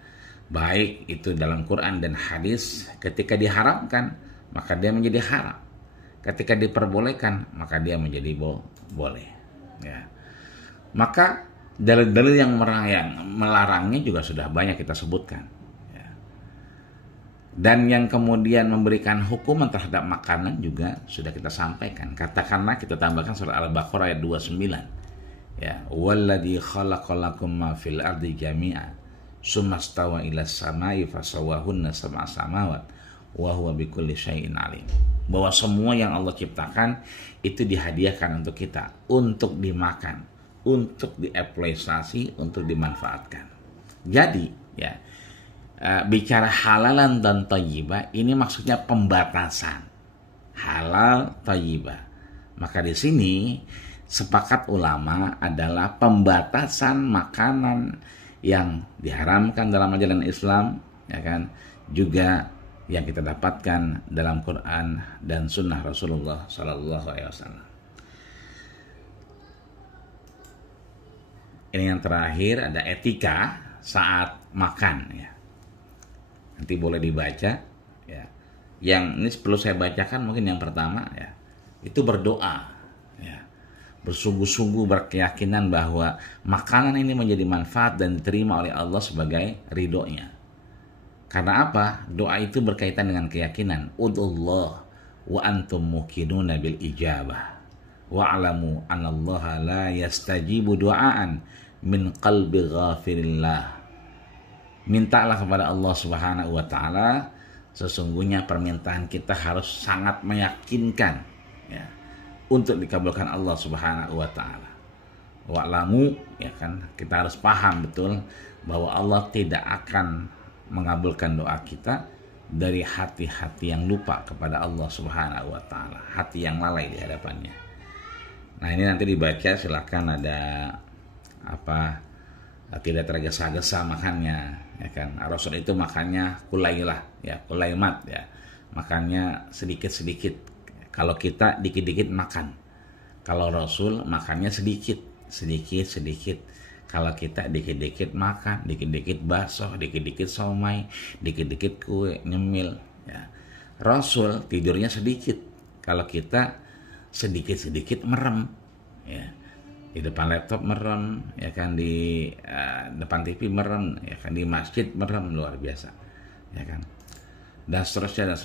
Baik itu dalam Quran dan hadis, ketika diharamkan maka dia menjadi haram, ketika diperbolehkan maka dia menjadi boleh, ya. Maka dalil-dalil yang melarangnya juga sudah banyak kita sebutkan, ya. Dan yang kemudian memberikan hukuman terhadap makanan juga sudah kita sampaikan. Katakanlah kita tambahkan surah Al-Baqarah ayat 29, ya, walladzi khalaqalakum ma fil ardi jami'a summa stawa ilas samai fasawahunna sab'a samawat wa huwa bikulli syai'in alim. Bahwa semua yang Allah ciptakan itu dihadiahkan untuk kita, untuk dimakan, untuk diaplikasi, untuk dimanfaatkan. Jadi, ya, bicara halalan dan thayyibah ini maksudnya pembatasan halal thayyibah. Maka di sini sepakat ulama adalah pembatasan makanan yang diharamkan dalam ajaran Islam, ya kan, juga yang kita dapatkan dalam Quran dan Sunnah Rasulullah Sallallahu Alaihi Wasallam. Ini yang terakhir, ada etika saat makan, ya. Nanti boleh dibaca, ya. Yang ini perlu saya bacakan mungkin yang pertama, ya, itu berdoa, ya. Bersungguh-sungguh berkeyakinan bahwa makanan ini menjadi manfaat dan diterima oleh Allah sebagai ridhonya. Karena apa? Doa itu berkaitan dengan keyakinan. Ud'ullah wa antum muqinuna bil ijabah. Wa'lamu anallaha la yastajibu du'aan min qalbi ghafirillah. Mintalah kepada Allah Subhanahu wa taala, sesungguhnya permintaan kita harus sangat meyakinkan, ya, untuk dikabulkan Allah Subhanahu wa taala. Wa'lamu, ya kan, kita harus paham betul bahwa Allah tidak akan mengabulkan doa kita dari hati-hati yang lupa kepada Allah Subhanahu wa taala, hati yang lalai di hadapannya. Nah, ini nanti dibaca, silakan, ada apa, tidak tergesa-gesa makannya, ya kan. Rasul itu makannya kulailah, ya, kulaimat, ya. Makannya sedikit-sedikit. Kalau kita dikit-dikit makan. Kalau Rasul makannya sedikit-sedikit. Kalau kita dikit-dikit makan, dikit-dikit bakso, dikit-dikit somai, dikit-dikit kue, nyemil, ya. Rasul tidurnya sedikit. Kalau kita sedikit-sedikit merem, ya, di depan laptop merem, ya kan, di depan TV merem, ya kan, di masjid merem, luar biasa, ya kan, dan seterusnya.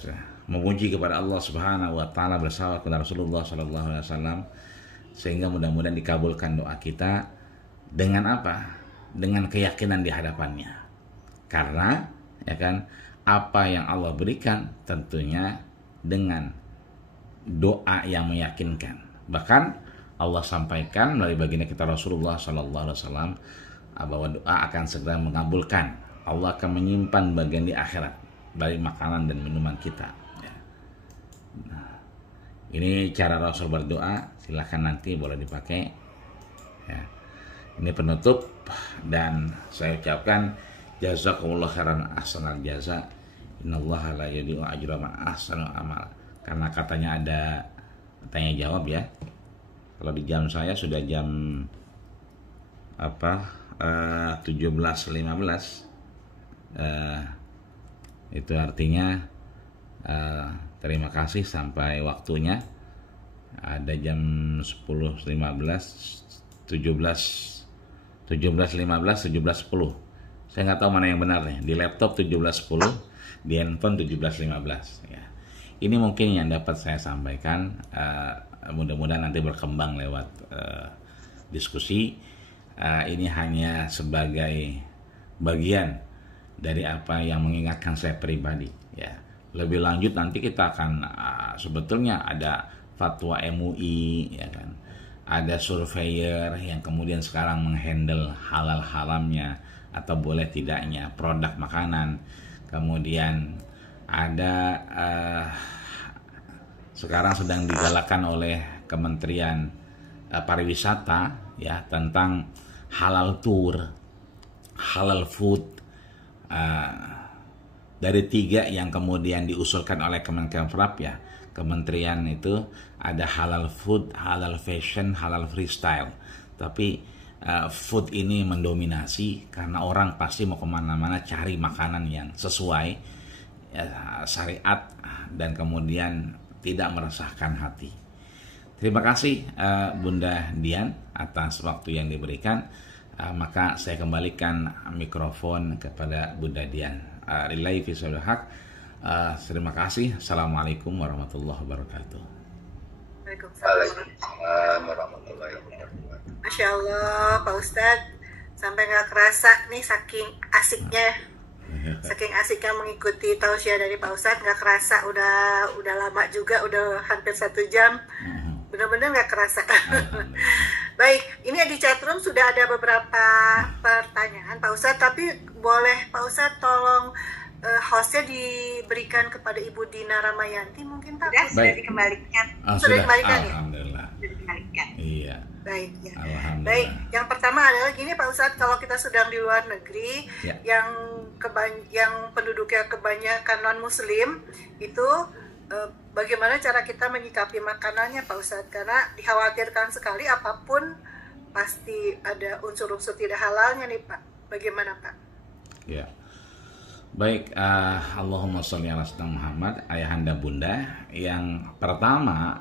Memuji kepada Allah Subhanahu wa taala, bersalawat kepada Rasulullah sallallahu alaihi wasallam, sehingga mudah-mudahan dikabulkan doa kita dengan apa? Dengan keyakinan di hadapannya. Karena, ya kan, apa yang Allah berikan tentunya dengan doa yang meyakinkan. Bahkan Allah sampaikan melalui baginda kita Rasulullah sallallahu alaihi wasallam bahwa doa akan segera mengabulkan. Allah akan menyimpan bagian di akhirat dari makanan dan minuman kita. Ya. Nah, ini cara Rasul berdoa. Silakan nanti boleh dipakai. Ya. Ini penutup dan saya ucapkan jazakumullah khairan ahsanal jaza. Innallaha la yudhi'u ajra man ahsana amal. Karena katanya ada tanya jawab, ya. Kalau di jam saya sudah jam 17.15, itu artinya terima kasih sampai waktunya. Ada jam 10.15, 17.15, 17.10. Saya nggak tahu mana yang benar nih. Di laptop 17.10, di handphone 17.15, ya. Ini mungkin yang dapat saya sampaikan. Mudah-mudahan nanti berkembang lewat diskusi. Ini hanya sebagai bagian dari apa yang mengingatkan saya pribadi, ya. Lebih lanjut nanti kita akan sebetulnya ada fatwa MUI, ya kan. Ada surveyor yang kemudian sekarang menghandle halal haramnya atau boleh tidaknya produk makanan. Kemudian ada sekarang sedang digalakkan oleh Kementerian Pariwisata, ya, tentang halal tour, halal food. Dari 3 yang kemudian diusulkan oleh Kementerian, ya, kementerian itu ada halal food, halal fashion, halal freestyle. Tapi food ini mendominasi karena orang pasti mau kemana-mana cari makanan yang sesuai, ya, syariat, dan kemudian tidak meresahkan hati. Terima kasih Bunda Dian atas waktu yang diberikan. Maka saya kembalikan mikrofon kepada Bunda Dian. Lillahi fisabul haq. Terima kasih. Assalamualaikum warahmatullahi wabarakatuh. Waalaikumsalam warahmatullahi wabarakatuh. Masya Allah, Pak Ustadz, sampai nggak kerasa nih saking asiknya mengikuti tausiah dari Pak Ustadz, nggak kerasa udah lama juga, udah hampir 1 jam. Benar-benar nggak kerasa. Baik, ini di chatroom sudah ada beberapa pertanyaan Pak Ustadz, tapi boleh Pak Ustadz tolong hostnya diberikan kepada Ibu Dina Ramayanti mungkin Pak? Sudah dikembalikan. Sudah dikembalikan, ya? Alhamdulillah. Sudah dikembalikan. Iya. Baik, ya. Alhamdulillah. Baik, yang pertama adalah gini Pak Ustadz, kalau kita sedang di luar negeri, ya, yang penduduknya kebanyakan non-muslim itu, bagaimana cara kita menyikapi makanannya Pak Ustadz? Karena dikhawatirkan sekali apapun pasti ada unsur-unsur tidak halalnya nih Pak. Bagaimana Pak? Ya. Baik, Allahumma sholli ala sayyidina Muhammad. Ayahanda Bunda, yang pertama,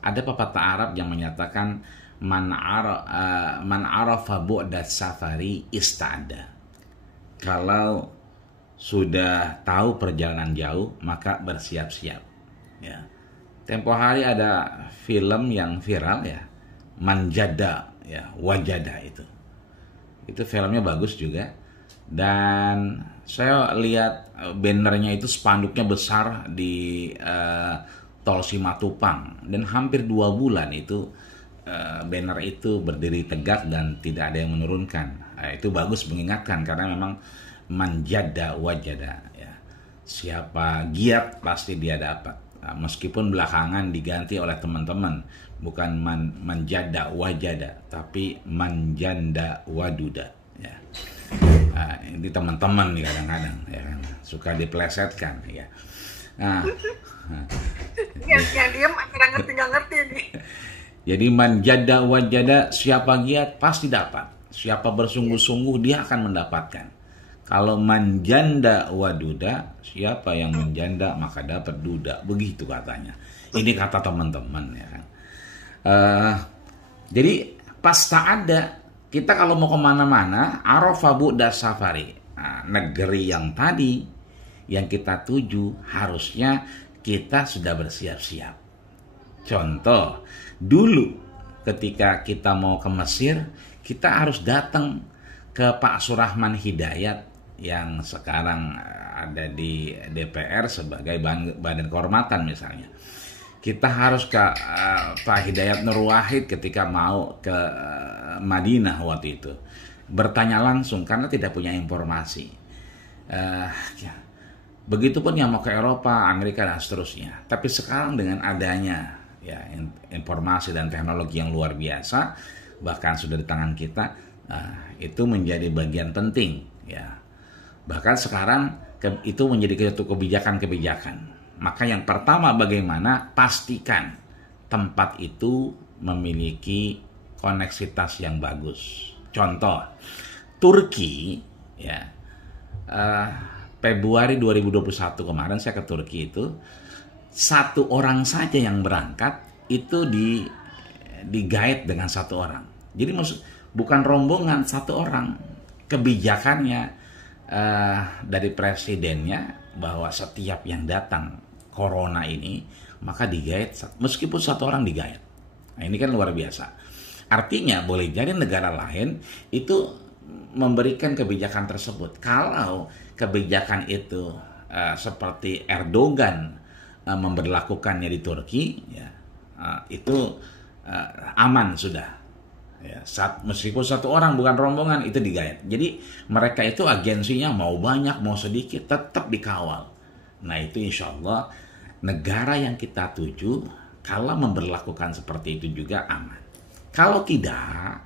ada pepatah Arab yang menyatakan man arafa bu'dat safari istada. Kalau sudah tahu perjalanan jauh, maka bersiap-siap, ya. Tempo hari ada film yang viral, ya, Manjada, ya, Wajada, itu filmnya bagus juga. Dan saya lihat bannernya itu, spanduknya besar di tol Simatupang, dan hampir 2 bulan itu banner itu berdiri tegak dan tidak ada yang menurunkan. Itu bagus mengingatkan, karena memang manjada wajada, ya. Siapa giat pasti dia dapat. Nah, meskipun belakangan diganti oleh teman-teman, bukan manjada wajada, tapi manjanda waduda, ya. Nah, ini teman-teman nih kadang-kadang, ya kan, suka dipelesetkan, ya. Nah, yang diem akhirnya nggak ngerti nih. Jadi manjada wajada, siapa giat pasti dapat. Siapa bersungguh-sungguh dia akan mendapatkan. Kalau manjanda waduda, siapa yang menjanda maka dapat duda. Begitu katanya. Ini kata teman-teman, ya kan. Jadi pas tak ada, kita kalau mau kemana-mana, Arafah bu'da safari. Nah, negeri yang tadi yang kita tuju harusnya kita sudah bersiap-siap. Contoh, dulu ketika kita mau ke Mesir, kita harus datang ke Pak Surahman Hidayat yang sekarang ada di DPR sebagai badan kehormatan misalnya. Kita harus ke Pak Hidayat Nur Wahid ketika mau ke Madinah waktu itu. Bertanya langsung karena tidak punya informasi. Begitupun yang mau ke Eropa, Amerika dan seterusnya. Tapi sekarang dengan adanya ya informasi dan teknologi yang luar biasa, bahkan sudah di tangan kita, itu menjadi bagian penting, ya. Bahkan sekarang itu menjadi satu kebijakan-kebijakan. Maka yang pertama bagaimana pastikan tempat itu memiliki koneksitas yang bagus. Contoh, Turki, ya. Februari 2021 kemarin saya ke Turki itu, satu orang saja yang berangkat itu di-guide dengan satu orang. Jadi bukan rombongan, satu orang. Kebijakannya dari presidennya bahwa setiap yang datang corona ini maka di-guide, meskipun satu orang di-guide. Nah, ini kan luar biasa. Artinya boleh jadi negara lain itu memberikan kebijakan tersebut. Kalau kebijakan itu seperti Erdogan memberlakukannya di Turki, ya, itu aman sudah. Ya, meskipun satu orang bukan rombongan itu digayat. Jadi mereka itu agensinya mau banyak mau sedikit tetap dikawal. Nah itu insya Allah negara yang kita tuju kalau memberlakukan seperti itu juga aman. Kalau tidak,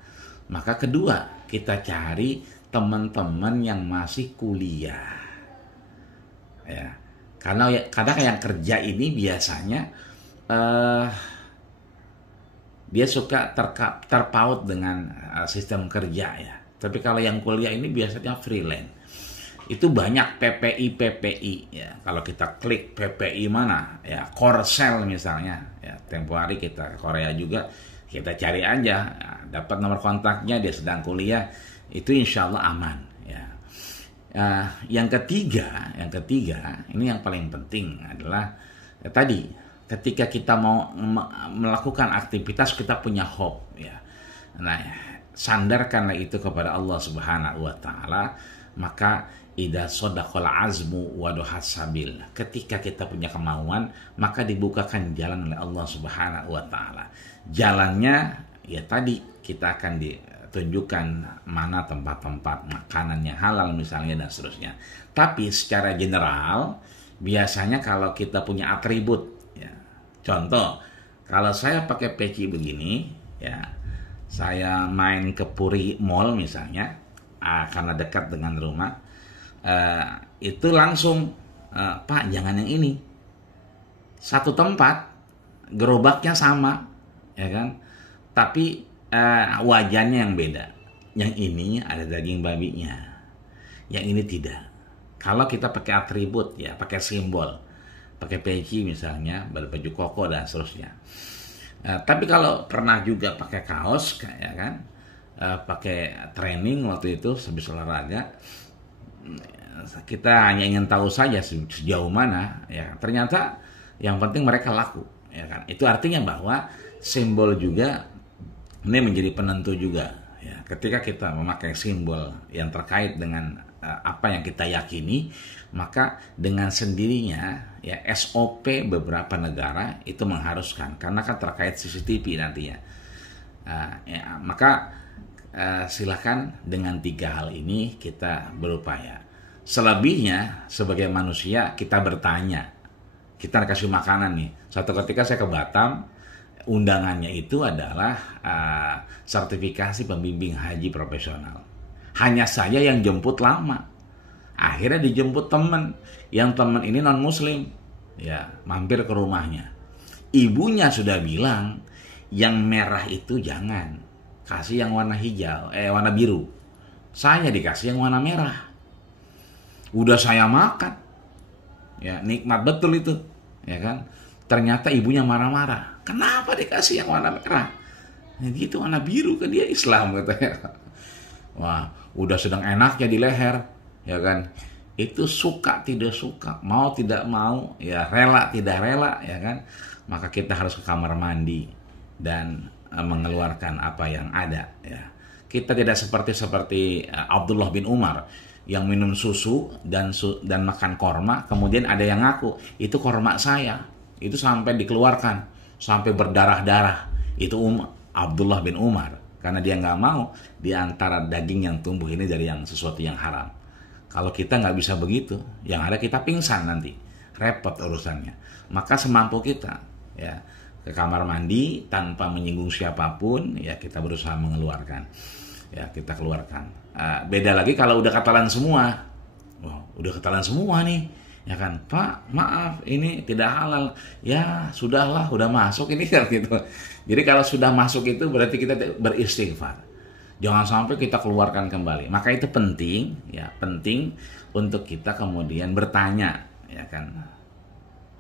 maka kedua kita cari teman-teman yang masih kuliah, ya. Karena yang kerja ini biasanya dia suka terpaut dengan sistem kerja, ya. Tapi kalau yang kuliah ini biasanya freelance. Itu banyak PPI, ya. Kalau kita klik PPI mana, ya, Korsel misalnya, ya. Tempo hari kita ke Korea juga, kita cari aja, ya, dapat nomor kontaknya, dia sedang kuliah, itu insya Allah aman, ya. Yang ketiga, ini yang paling penting adalah tadi, ketika kita mau melakukan aktivitas kita punya hope, ya. Nah, sandarkanlah itu kepada Allah Subhanahu wa taala, maka idza shadaqal azmu wa duhas sabil. Ketika kita punya kemauan, maka dibukakan jalan oleh Allah Subhanahu wa taala. Jalannya ya tadi kita akan ditunjukkan mana tempat-tempat makanan yang halal misalnya dan seterusnya. Tapi secara general biasanya kalau kita punya atribut, ya. Contoh, kalau saya pakai peci begini, ya, saya main ke Puri Mall misalnya, karena dekat dengan rumah, itu langsung, Pak jangan yang ini. Satu tempat, gerobaknya sama, ya kan? Tapi wajannya yang beda. Yang ini ada daging babinya, yang ini tidak. Kalau kita pakai atribut, ya, pakai simbol, pakai peci misalnya, baju koko dan seterusnya. Tapi kalau pernah juga pakai kaos, ya kan, pakai training waktu itu habis olahraga, kita hanya ingin tahu saja sejauh mana, ya. Ternyata yang penting mereka laku, ya kan. Itu artinya bahwa simbol juga ini menjadi penentu juga, ya. Ketika kita memakai simbol yang terkait dengan apa yang kita yakini, maka dengan sendirinya, ya, SOP beberapa negara itu mengharuskan, karena kan terkait CCTV nantinya. Ya, maka silakan dengan 3 hal ini kita berupaya. Selebihnya sebagai manusia kita bertanya. Kita kasih makanan nih. Suatu ketika saya ke Batam, undangannya itu adalah sertifikasi pembimbing haji profesional. Hanya saya yang jemput lama. Akhirnya dijemput teman. Yang teman ini non muslim. Ya, mampir ke rumahnya. Ibunya sudah bilang, yang merah itu jangan. Kasih yang warna hijau, warna biru. Saya dikasih yang warna merah. Udah saya makan. Ya, nikmat betul itu. Ya kan? Ternyata ibunya marah-marah. Kenapa dikasih yang warna merah? Ya gitu, warna biru kan dia Islam katanya. Wah, udah sedang enaknya di leher, ya kan? Itu suka tidak suka, mau tidak mau, ya rela tidak rela, ya kan? Maka kita harus ke kamar mandi dan mengeluarkan apa yang ada, ya. Kita tidak seperti Abdullah bin Umar yang minum susu dan makan korma, kemudian ada yang ngaku itu korma saya, itu sampai dikeluarkan, sampai berdarah-darah. Itu Abdullah bin Umar, karena dia nggak mau di antara daging yang tumbuh ini dari yang sesuatu yang haram. Kalau kita nggak bisa begitu, yang ada kita pingsan nanti, repot urusannya. Maka semampu kita, ya, ke kamar mandi tanpa menyinggung siapapun, ya kita berusaha mengeluarkan, ya kita keluarkan. Beda lagi kalau udah katalan semua. Wow, udah katalan semua nih, ya kan? Pak, maaf, ini tidak halal. Ya, sudahlah, udah masuk ini kan gitu. Jadi kalau sudah masuk itu berarti kita beristighfar. Jangan sampai kita keluarkan kembali. Maka itu penting, ya, penting untuk kita kemudian bertanya, ya kan?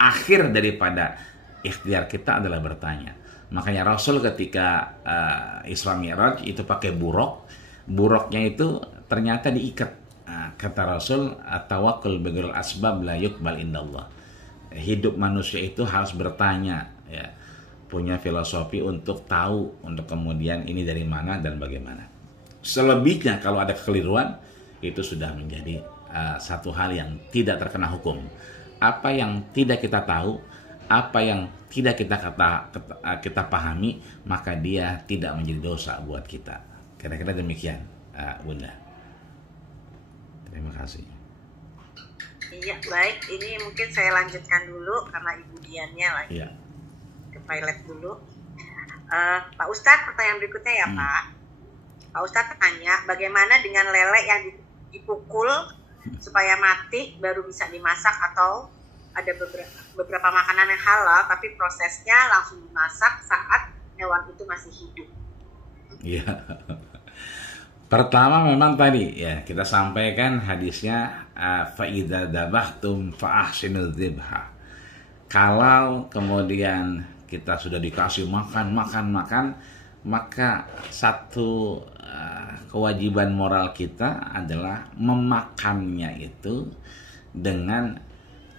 Akhir daripada ikhtiar kita adalah bertanya. Makanya Rasul ketika Isra Mi'raj itu pakai buruk. Buruknya itu ternyata diikat. Kata Rasul, tawakkul bighairil asbab la yuqbal indallah. Hidup manusia itu harus bertanya, ya. Punya filosofi untuk tahu, untuk kemudian ini dari mana dan bagaimana. Selebihnya kalau ada kekeliruan, itu sudah menjadi satu hal yang tidak terkena hukum. Apa yang tidak kita tahu, apa yang tidak kita pahami, maka dia tidak menjadi dosa buat kita. Kira-kira demikian, Bunda. Terima kasih. Iya, baik. Ini mungkin saya lanjutkan dulu karena Ibu Diannya lagi ke toilet dulu. Pak Ustadz, pertanyaan berikutnya ya Pak. Pak Ustadz tanya, bagaimana dengan lele yang dipukul supaya mati baru bisa dimasak, atau ada beberapa makanan yang halal tapi prosesnya langsung dimasak saat hewan itu masih hidup? Iya. Pertama memang tadi ya kita sampaikan hadisnya fa idza dzabhtum fa ahsinul dzibha. Kalau kemudian kita sudah dikasih makan, maka satu kewajiban moral kita adalah memakannya itu dengan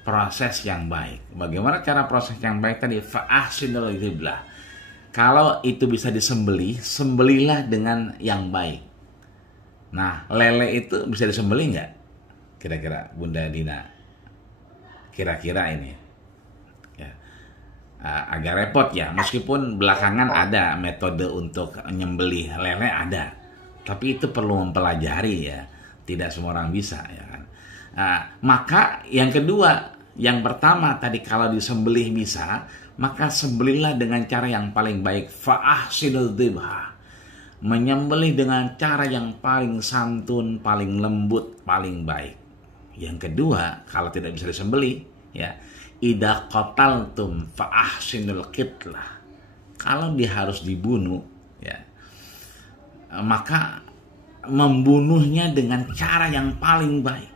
proses yang baik. Bagaimana cara proses yang baik tadi? Fa ahsinul dzibha. Kalau itu bisa disembelih, sembelihlah dengan yang baik. Nah, lele itu bisa disembelih nggak? Kira-kira Bunda Dina? Kira-kira ini. Ya. Agak repot ya, meskipun belakangan ada metode untuk menyembelih lele ada. Tapi itu perlu mempelajari ya. Tidak semua orang bisa ya kan. Maka yang kedua, yang pertama tadi kalau disembelih bisa, maka sembelihlah dengan cara yang paling baik. Fa'ahsinul dzibha. Menyembelih dengan cara yang paling santun, paling lembut, paling baik. Yang kedua, kalau tidak bisa disembelih, ya, idza qataltum fa ahsinul qitlah. Kalau dia harus dibunuh, ya, maka membunuhnya dengan cara yang paling baik,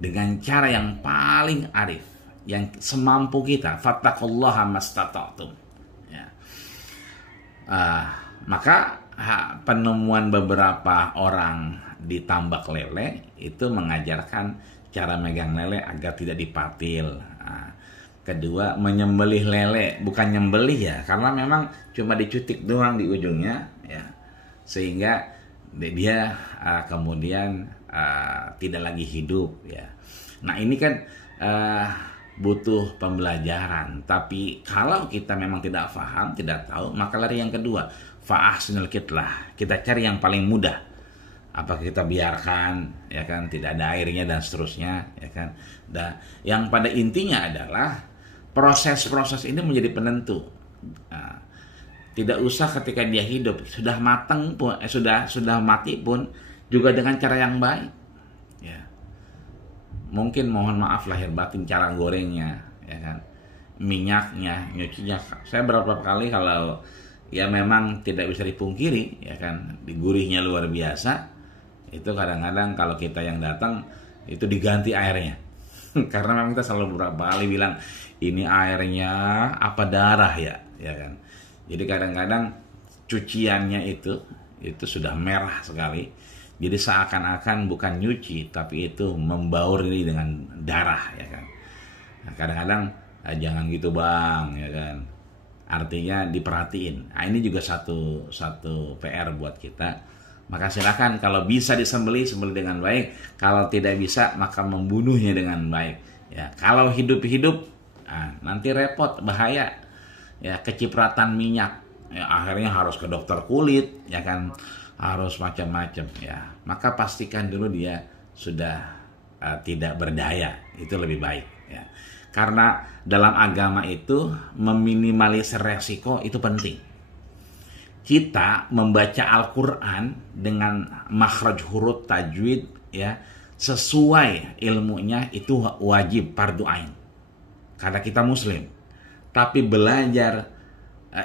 dengan cara yang paling arif, yang semampu kita. Fattaqullaha mastata'tum. Ya. Maka penemuan beberapa orang di tambak lele itu mengajarkan cara megang lele agar tidak dipatil. Kedua, menyembelih lele, bukan nyembelih ya, karena memang cuma dicutik doang di ujungnya, ya, sehingga dia kemudian tidak lagi hidup, ya. Nah ini kan butuh pembelajaran. Tapi kalau kita memang tidak paham, tidak tahu, maka lari yang kedua, fa'ahsinul qitlah. Kita cari yang paling mudah. Apakah kita biarkan, ya kan, tidak ada airnya dan seterusnya, ya kan. Dan yang pada intinya adalah proses-proses ini menjadi penentu. Nah, tidak usah ketika dia hidup sudah matang pun, sudah mati pun juga dengan cara yang baik. Ya. Mungkin mohon maaf lahir batin cara gorengnya, ya kan, minyaknya, nyucinya. Saya berapa kali kalau ya memang tidak bisa dipungkiri, ya kan, gurihnya luar biasa. Itu kadang-kadang kalau kita yang datang itu diganti airnya. Karena memang kita selalu beberapa kali bilang ini airnya apa darah ya kan. Jadi kadang-kadang cuciannya itu sudah merah sekali. Jadi seakan-akan bukan nyuci tapi itu membauri dengan darah, ya kan. Nah, kadang-kadang jangan gitu bang, ya kan. Artinya diperhatiin. Nah, ini juga satu PR buat kita. Maka silakan kalau bisa disembelih dengan baik, kalau tidak bisa maka membunuhnya dengan baik. Ya, kalau hidup-hidup, nanti repot, bahaya. Ya, kecipratan minyak, ya, akhirnya harus ke dokter kulit, ya kan, harus macam-macam. Ya, maka pastikan dulu dia sudah tidak berdaya, itu lebih baik. Ya, karena dalam agama itu meminimalisir resiko itu penting. Kita membaca Al-Quran dengan makhraj huruf tajwid, ya, sesuai ilmunya itu wajib fardu ain karena kita muslim. Tapi belajar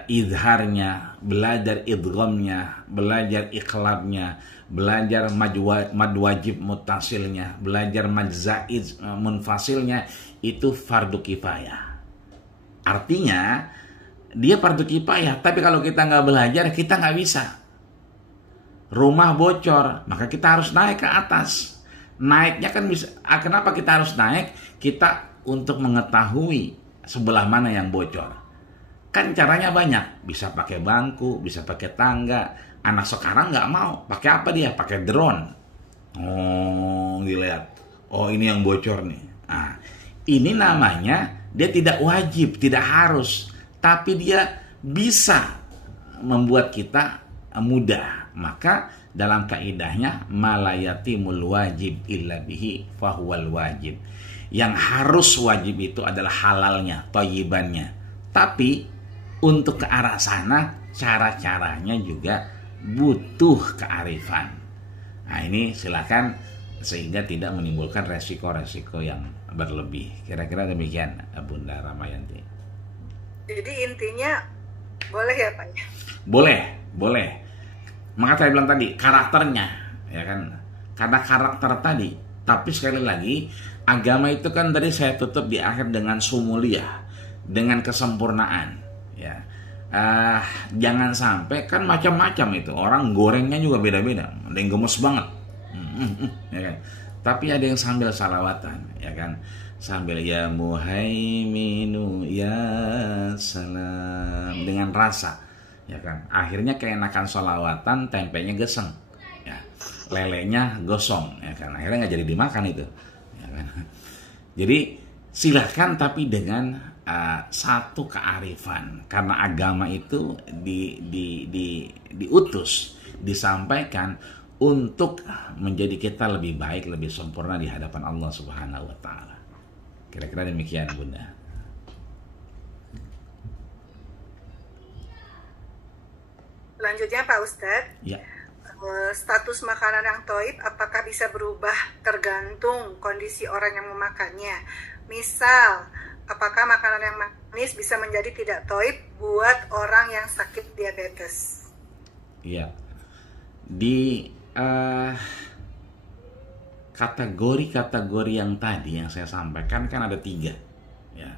idharnya, belajar idghamnya, belajar iqlabnya, belajar mad wajib muttasilnya, belajar mad zaid munfasilnya itu fardu kifayah. Artinya dia fardu kifayah, tapi kalau kita nggak belajar, kita nggak bisa. Rumah bocor, maka kita harus naik ke atas. Naiknya kan bisa. Kenapa kita harus naik? Kita untuk mengetahui sebelah mana yang bocor. Kan caranya banyak. Bisa pakai bangku, bisa pakai tangga. Anak sekarang nggak mau. Pakai apa dia? Pakai drone. Oh, dilihat. Oh, ini yang bocor nih. Nah, ini namanya dia tidak wajib, tidak harus. Tapi dia bisa membuat kita mudah. Maka dalam kaidahnya malayatimul wajib illa bihi fahuwal wajib. Yang harus wajib itu adalah halalnya, thayyibannya. Tapi untuk ke arah sana cara-caranya juga butuh kearifan. Nah, ini silakan sehingga tidak menimbulkan resiko-resiko yang berlebih. Kira-kira demikian Bunda Ramayanti. Jadi intinya boleh ya Pak? Boleh. Maka saya bilang tadi karakternya, ya kan? Karena karakter tadi. Tapi sekali lagi agama itu kan tadi saya tutup di akhir dengan sumuliyah, dengan kesempurnaan. Ya, jangan sampai kan macam-macam itu orang gorengnya juga beda-beda. Ada yang gemes banget, ya kan? Tapi ada yang sambil salawatan, ya kan? Sambil ya muhaiminu ya salam dengan rasa, ya kan. Akhirnya keenakan sholawatan, tempenya geseng, ya, lelenya gosong, ya kan. Akhirnya nggak jadi dimakan itu, ya kan. Jadi silahkan tapi dengan satu kearifan, karena agama itu diutus, disampaikan untuk menjadi kita lebih baik, lebih sempurna di hadapan Allah Subhanahu wa Ta'ala. Kira-kira demikian Bunda. Selanjutnya Pak Ustadz, Ya. Status makanan yang toib apakah bisa berubah tergantung kondisi orang yang memakannya? Misal, apakah makanan yang manis bisa menjadi tidak toib buat orang yang sakit diabetes? Iya. Di kategori-kategori yang tadi yang saya sampaikan kan ada 3, ya.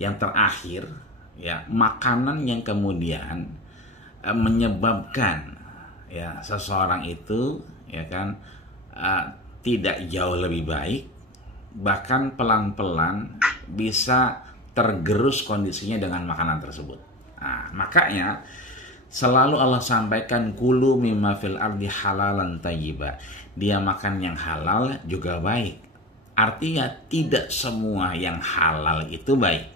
Yang terakhir, ya, makanan yang kemudian menyebabkan, ya, seseorang itu, ya kan, tidak jauh lebih baik, bahkan pelan-pelan bisa tergerus kondisinya dengan makanan tersebut. Nah, makanya selalu Allah sampaikan kulu mimma fil ardi halalan thayyiba. Dia makan yang halal juga baik. Artinya tidak semua yang halal itu baik.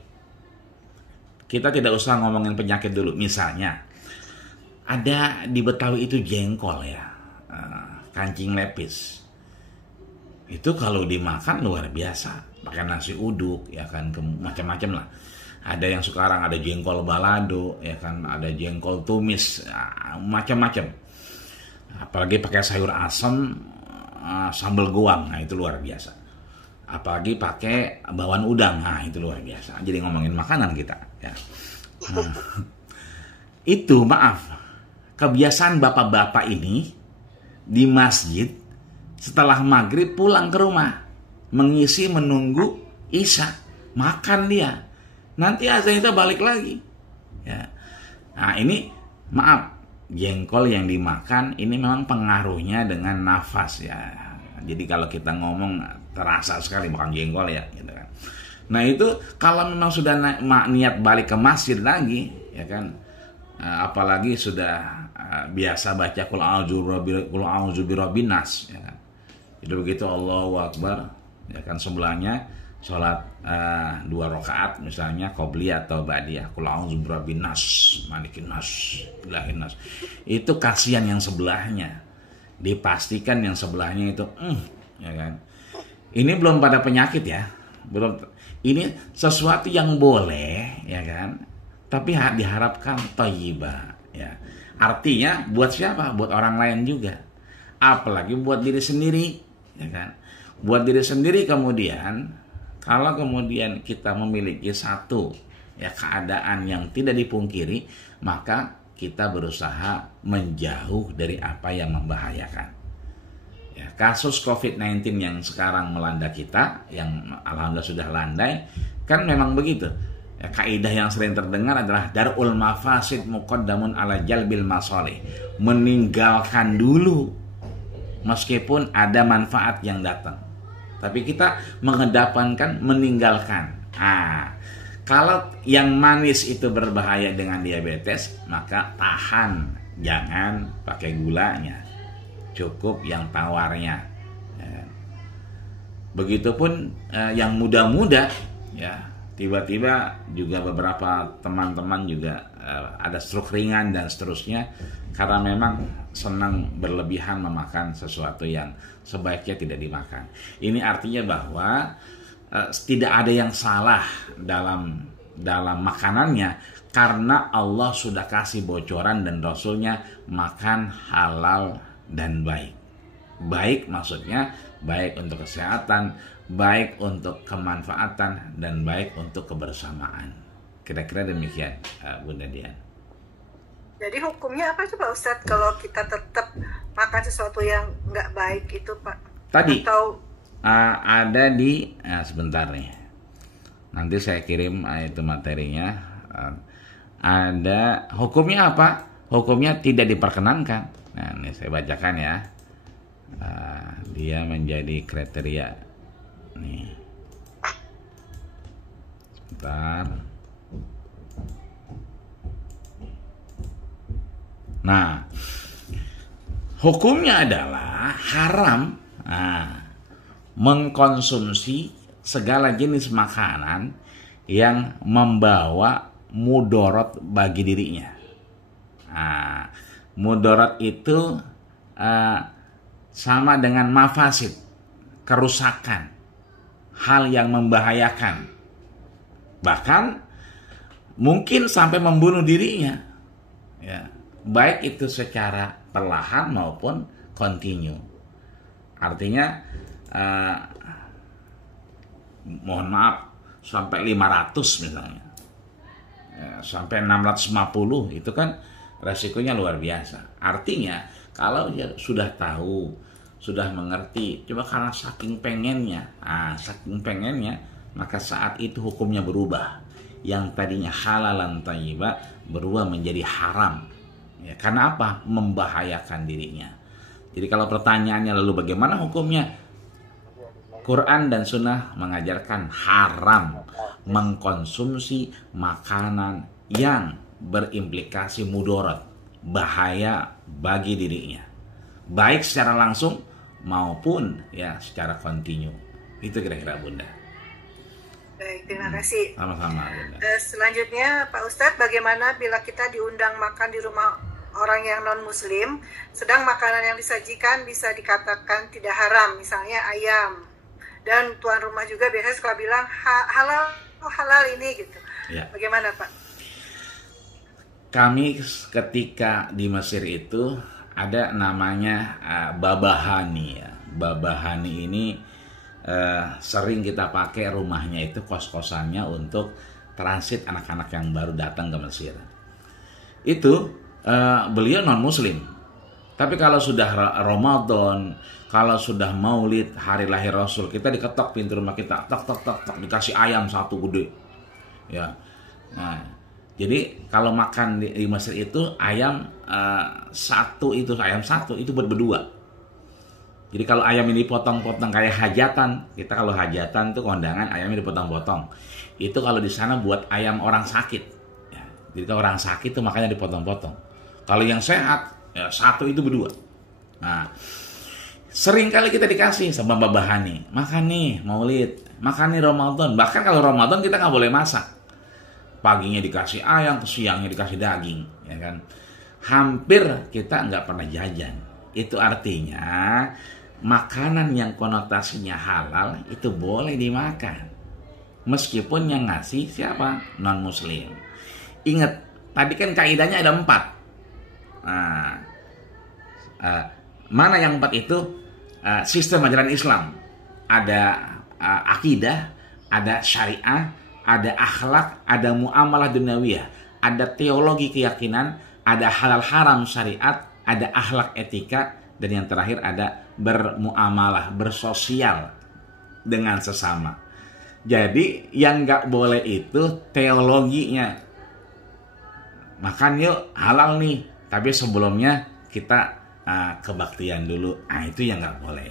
Kita tidak usah ngomongin penyakit dulu. Misalnya ada di Betawi itu jengkol ya, kancing lepis. Itu kalau dimakan luar biasa, pakai nasi uduk ya kan, macam-macam lah. Ada yang sekarang ada jengkol balado ya kan, ada jengkol tumis, macam-macam. Apalagi pakai sayur asam, sambal goang, nah itu luar biasa. Apalagi pakai bawang udang, nah itu luar biasa. Jadi ngomongin makanan kita ya. Nah, itu maaf, kebiasaan bapak-bapak ini di masjid setelah maghrib pulang ke rumah, mengisi menunggu isya, makan dia. Nanti azan itu balik lagi. Ya. Nah ini maaf, jengkol yang dimakan ini memang pengaruhnya dengan nafas ya. Jadi kalau kita ngomong terasa sekali makan jengkol ya, gitu kan. Nah itu kalau memang sudah niat balik ke masjid lagi, ya kan. Apalagi sudah biasa baca qul a'udzu birabbin nas, ya kan. Itu begitu Allahu Akbar, ya kan, sebelahnya sholat 2 rakaat misalnya qobliyah atau ba'diyah, qul a'udzu birabbin nas, malikin nas, ilahin nas. Itu kasihan yang sebelahnya. Dipastikan yang sebelahnya itu ya kan. Ini belum pada penyakit ya. Belum, ini sesuatu yang boleh ya kan. Tapi diharapkan thayyibah ya. Artinya buat siapa? Buat orang lain juga. Apalagi buat diri sendiri. Ya kan? Buat diri sendiri kemudian, kalau kemudian kita memiliki satu ya keadaan yang tidak dipungkiri, maka kita berusaha menjauh dari apa yang membahayakan. Ya, kasus COVID-19 yang sekarang melanda kita, yang alhamdulillah sudah landai, kan memang begitu. Ya, kaidah yang sering terdengar adalah darul mafasid muqaddamun ala jalbil masalih. Meninggalkan dulu meskipun ada manfaat yang datang, tapi kita mengedepankan meninggalkan. Kalau yang manis itu berbahaya dengan diabetes, maka tahan, jangan pakai gulanya, cukup yang tawarnya. Begitupun yang muda-muda, ya tiba-tiba juga beberapa teman-teman juga ada stroke ringan dan seterusnya, karena memang senang berlebihan memakan sesuatu yang sebaiknya tidak dimakan. Ini artinya bahwa tidak ada yang salah dalam makanannya, karena Allah sudah kasih bocoran dan Rasulnya makan halal dan baik. Baik maksudnya baik untuk kesehatan, baik untuk kemanfaatan, dan baik untuk kebersamaan. Kira-kira demikian, Bunda Dian. Jadi hukumnya apa coba Ustadz kalau kita tetap makan sesuatu yang nggak baik itu Pak? Tadi atau ada di sebentar nih. Nanti saya kirim itu materinya. Ada hukumnya apa? Hukumnya tidak diperkenankan. Nah, ini saya bacakan ya. Dia menjadi kriteria nih. Sebentar. Nah, hukumnya adalah haram mengkonsumsi segala jenis makanan yang membawa mudorot bagi dirinya. Mudorot itu sama dengan mafasid, kerusakan, hal yang membahayakan, bahkan mungkin sampai membunuh dirinya, ya, baik itu secara perlahan maupun kontinu. Artinya mohon maaf, sampai 500 misalnya, sampai 650, itu kan resikonya luar biasa. Artinya kalau dia sudah tahu, sudah mengerti, coba karena saking pengennya, maka saat itu hukumnya berubah. Yang tadinya halalan thayyibah berubah menjadi haram. Ya, karena apa? Membahayakan dirinya. Jadi kalau pertanyaannya lalu bagaimana hukumnya? Quran dan Sunnah mengajarkan haram mengkonsumsi makanan yang berimplikasi mudarat, bahaya bagi dirinya, baik secara langsung maupun ya secara kontinu. Itu kira-kira Bunda. Baik, terima kasih. Sama-sama Bunda. Selanjutnya Pak Ustadz, bagaimana bila kita diundang makan di rumah orang yang non muslim, sedang makanan yang disajikan bisa dikatakan tidak haram, misalnya ayam, dan tuan rumah juga biasanya suka bilang halal, halal ini gitu. Ya. Bagaimana Pak? Kami ketika di Mesir itu ada namanya babahani ya. Babahani ini sering kita pakai rumahnya itu kos-kosannya untuk transit anak-anak yang baru datang ke Mesir. Itu beliau non muslim. Tapi kalau sudah Ramadan, kalau sudah Maulid, hari lahir Rasul, kita diketok pintu rumah kita, tok tok tok tok, dikasih ayam satu gede. Ya. Nah, jadi kalau makan di Mesir itu ayam satu itu buat berdua. Jadi kalau ayam ini potong-potong kayak hajatan, kita kalau hajatan tuh kondangan ayamnya dipotong-potong. Itu kalau di sana buat ayam orang sakit. Ya, jadi kalau orang sakit tuh makanya dipotong-potong. Kalau yang sehat, ya satu itu berdua. Nah, sering kali kita dikasih sama babahani, makan nih Maulid, makan nih Ramadan. Bahkan kalau Ramadan kita nggak boleh masak. Paginya dikasih ayam, siangnya dikasih daging, ya kan? Hampir kita nggak pernah jajan. Itu artinya makanan yang konotasinya halal itu boleh dimakan. Meskipun yang ngasih siapa? Non muslim. Ingat, tadi kan kaidahnya ada 4. Nah, mana yang 4 itu? Sistem ajaran Islam. Ada akidah, ada syariah, ada akhlak, ada muamalah dunyawiyah, ada teologi keyakinan, ada halal haram syariat, ada akhlak etika, dan yang terakhir ada bermuamalah, bersosial dengan sesama. Jadi yang nggak boleh itu teologinya. Makan yuk, halal nih. Tapi sebelumnya kita kebaktian dulu. Itu yang nggak boleh.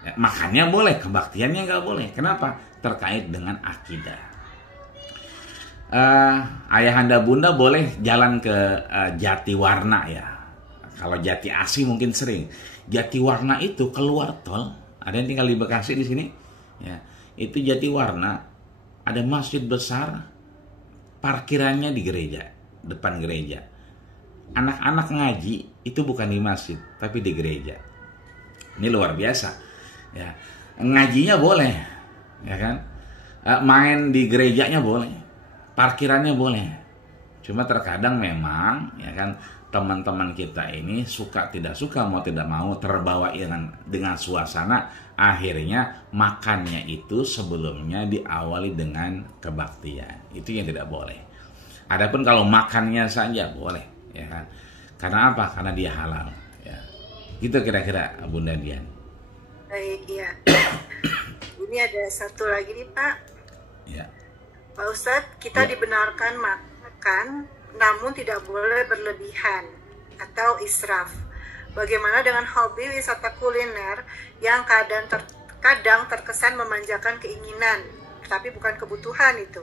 Ya, makannya boleh, kebaktiannya nggak boleh. Kenapa? Terkait dengan akidah. Ayahanda bunda boleh jalan ke Jatiwarna ya. Kalau Jati Asih mungkin sering. Jatiwarna itu keluar tol. Ada yang tinggal di Bekasi di sini. Ya, itu Jatiwarna. Ada masjid besar. Parkirannya di gereja, depan gereja. Anak-anak ngaji itu bukan di masjid, tapi di gereja. Ini luar biasa. Ya, ngajinya boleh, ya kan? Main di gerejanya boleh, parkirannya boleh. Cuma terkadang memang, ya kan? Teman-teman kita ini suka tidak suka, mau tidak mau terbawa dengan suasana, akhirnya makannya itu sebelumnya diawali dengan kebaktian. Itu yang tidak boleh. Adapun kalau makannya saja boleh, ya kan? Karena apa? Karena dia halal. Ya. Gitu kira-kira Bunda Dian. Baik, ya. Ini ada satu lagi nih Pak. Ya. Pak Ustadz, kita dibenarkan makan, namun tidak boleh berlebihan atau israf. Bagaimana dengan hobi wisata kuliner yang kadang terkesan memanjakan keinginan, tapi bukan kebutuhan itu.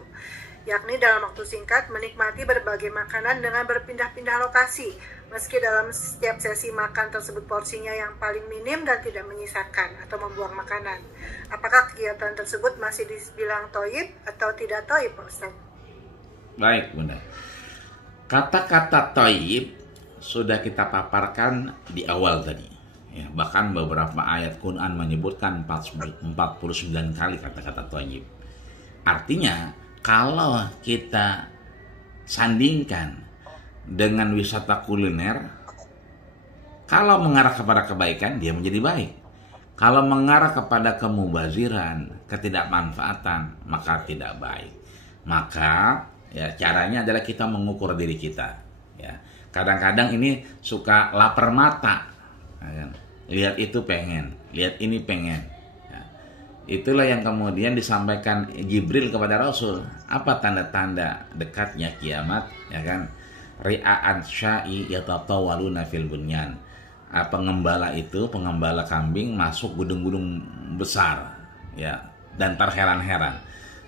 Yakni dalam waktu singkat menikmati berbagai makanan dengan berpindah-pindah lokasi, meski dalam setiap sesi makan tersebut porsinya yang paling minim dan tidak menyisakan atau membuang makanan. Apakah kegiatan tersebut masih dibilang toib atau tidak toib, Pak Ustaz? Baik, Bunda. Kata-kata toib sudah kita paparkan di awal tadi. Ya, bahkan beberapa ayat Quran menyebutkan 49 kali kata-kata toib. Artinya, kalau kita sandingkan dengan wisata kuliner, kalau mengarah kepada kebaikan, dia menjadi baik. Kalau mengarah kepada kemubaziran, ketidakmanfaatan, maka tidak baik. Maka ya caranya adalah kita mengukur diri kita. Ya, kadang-kadang ini suka lapar mata, ya, lihat itu pengen, lihat ini pengen. Ya, itulah yang kemudian disampaikan Jibril kepada Rasul. Apa tanda-tanda dekatnya kiamat? Ya kan? Ri'a'an sya'i yatatawaluna fil bunyan. Pengembala itu, pengembala kambing masuk gedung-gedung besar, ya, dan terheran-heran.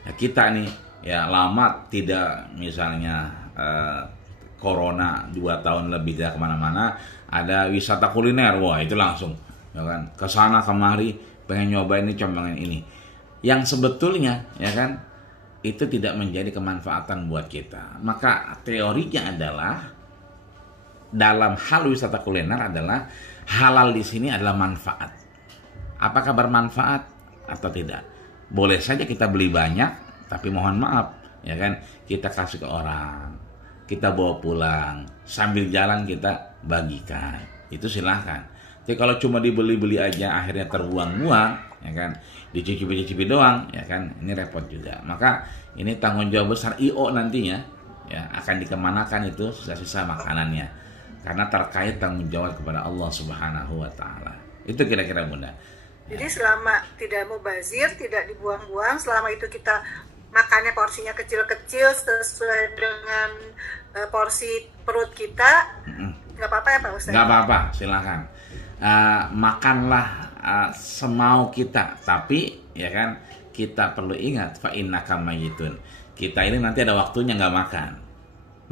Ya, kita nih ya lama tidak, misalnya corona 2 tahun lebih tidak kemana-mana, ada wisata kuliner, wah itu langsung, ya kan, kesana kemari pengen nyobain ini, cobain ini, yang sebetulnya ya kan itu tidak menjadi kemanfaatan buat kita. Maka teorinya adalah dalam hal wisata kuliner adalah halal di sini adalah manfaat. Apakah bermanfaat atau tidak? Boleh saja kita beli banyak, tapi mohon maaf, ya kan, kita kasih ke orang, kita bawa pulang, sambil jalan kita bagikan, itu silahkan. Tapi kalau cuma dibeli-beli aja akhirnya terbuang-buang, ya kan, dicicipi-cicipi doang, ya kan, ini repot juga. Maka ini tanggung jawab besar IO nantinya, ya, akan dikemanakan itu sisa-sisa makanannya, karena terkait tanggung jawab kepada Allah Subhanahu wa Ta'ala. Itu kira-kira Bunda. Jadi selama tidak mubazir, tidak dibuang-buang, selama itu kita makannya porsinya kecil-kecil sesuai dengan porsi perut kita, nggak apa-apa ya Pak Ustadz? Nggak apa-apa, silakan. Makanlah semau kita, tapi ya kan kita perlu ingat fa innaka mayyitun. Kita ini nanti ada waktunya nggak makan.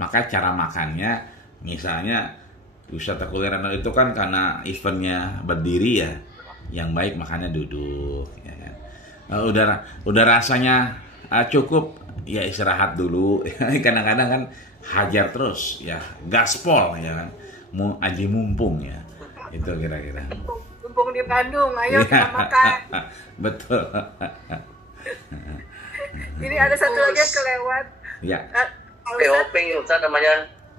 Maka cara makannya, misalnya wisata kuliner itu kan karena eventnya berdiri ya, yang baik makannya duduk, ya kan. Udah rasanya cukup, ya istirahat dulu. Kadang-kadang kan hajar terus, ya gaspol, ya kan. Aji mumpung ya, itu kira-kira. Mumpung di Bandung, ayo kita makan. Betul. Ini ada satu lagi yang kelewat. Ya. Cafe hopping Ustaz namanya.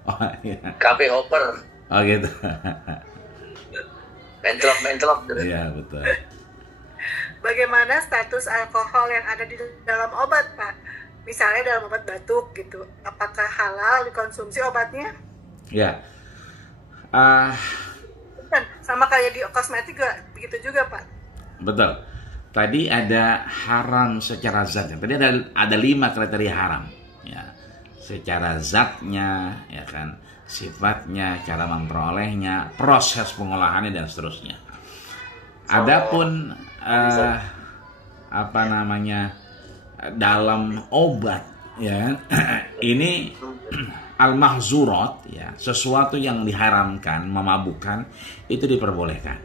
Oh iya. Cafe hopper. Oh gitu. Mencelok. Iya betul. Bagaimana status alkohol yang ada di dalam obat, Pak? Misalnya dalam obat batuk gitu, apakah halal dikonsumsi obatnya? Ya. Dan sama kayak di kosmetik juga begitu juga, Pak. Betul. Tadi ada haram secara zat. Tadi ada 5 kriteria haram. Ya. Secara zatnya, ya kan, sifatnya, cara memperolehnya, proses pengolahannya dan seterusnya. Adapun dalam obat, ya, ini al-mahzurat, ya, sesuatu yang diharamkan, memabukkan, itu diperbolehkan.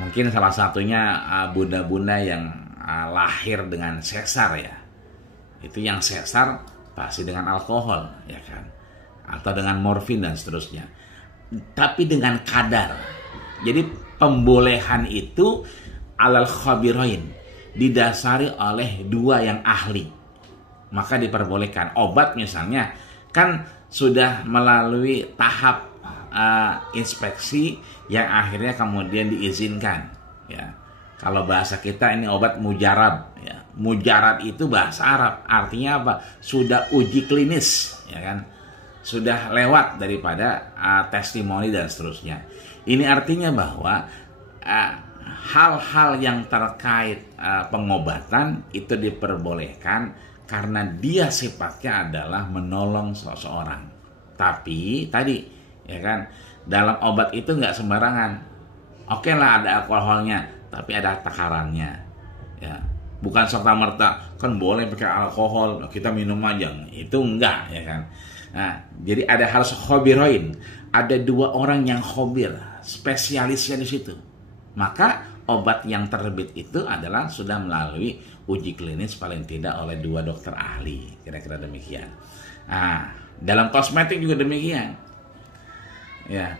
Mungkin salah satunya bunda-bunda yang lahir dengan sesar, ya, itu yang sesar pasti dengan alkohol, ya kan, atau dengan morfin dan seterusnya. Tapi dengan kadar. Jadi pembolehan itu alal khabirain, didasari oleh 2 yang ahli, maka diperbolehkan. Obat misalnya kan sudah melalui tahap inspeksi yang akhirnya kemudian diizinkan, ya. Kalau bahasa kita ini obat mujarab, ya. Mujarab itu bahasa Arab, artinya apa? Sudah uji klinis, ya kan? Sudah lewat daripada testimoni dan seterusnya. Ini artinya bahwa hal-hal yang terkait pengobatan itu diperbolehkan karena dia sifatnya adalah menolong seseorang. Tapi tadi, ya kan, dalam obat itu nggak sembarangan. Oke lah ada alkoholnya, tapi ada takarannya, ya. Bukan serta-merta kan boleh pakai alkohol kita minum aja, itu enggak, ya kan. Nah, jadi ada harus khobiroin, ada 2 orang yang khobir, spesialisnya di situ. Maka obat yang terbit itu adalah sudah melalui uji klinis paling tidak oleh 2 dokter ahli, kira-kira demikian. Nah, dalam kosmetik juga demikian, ya.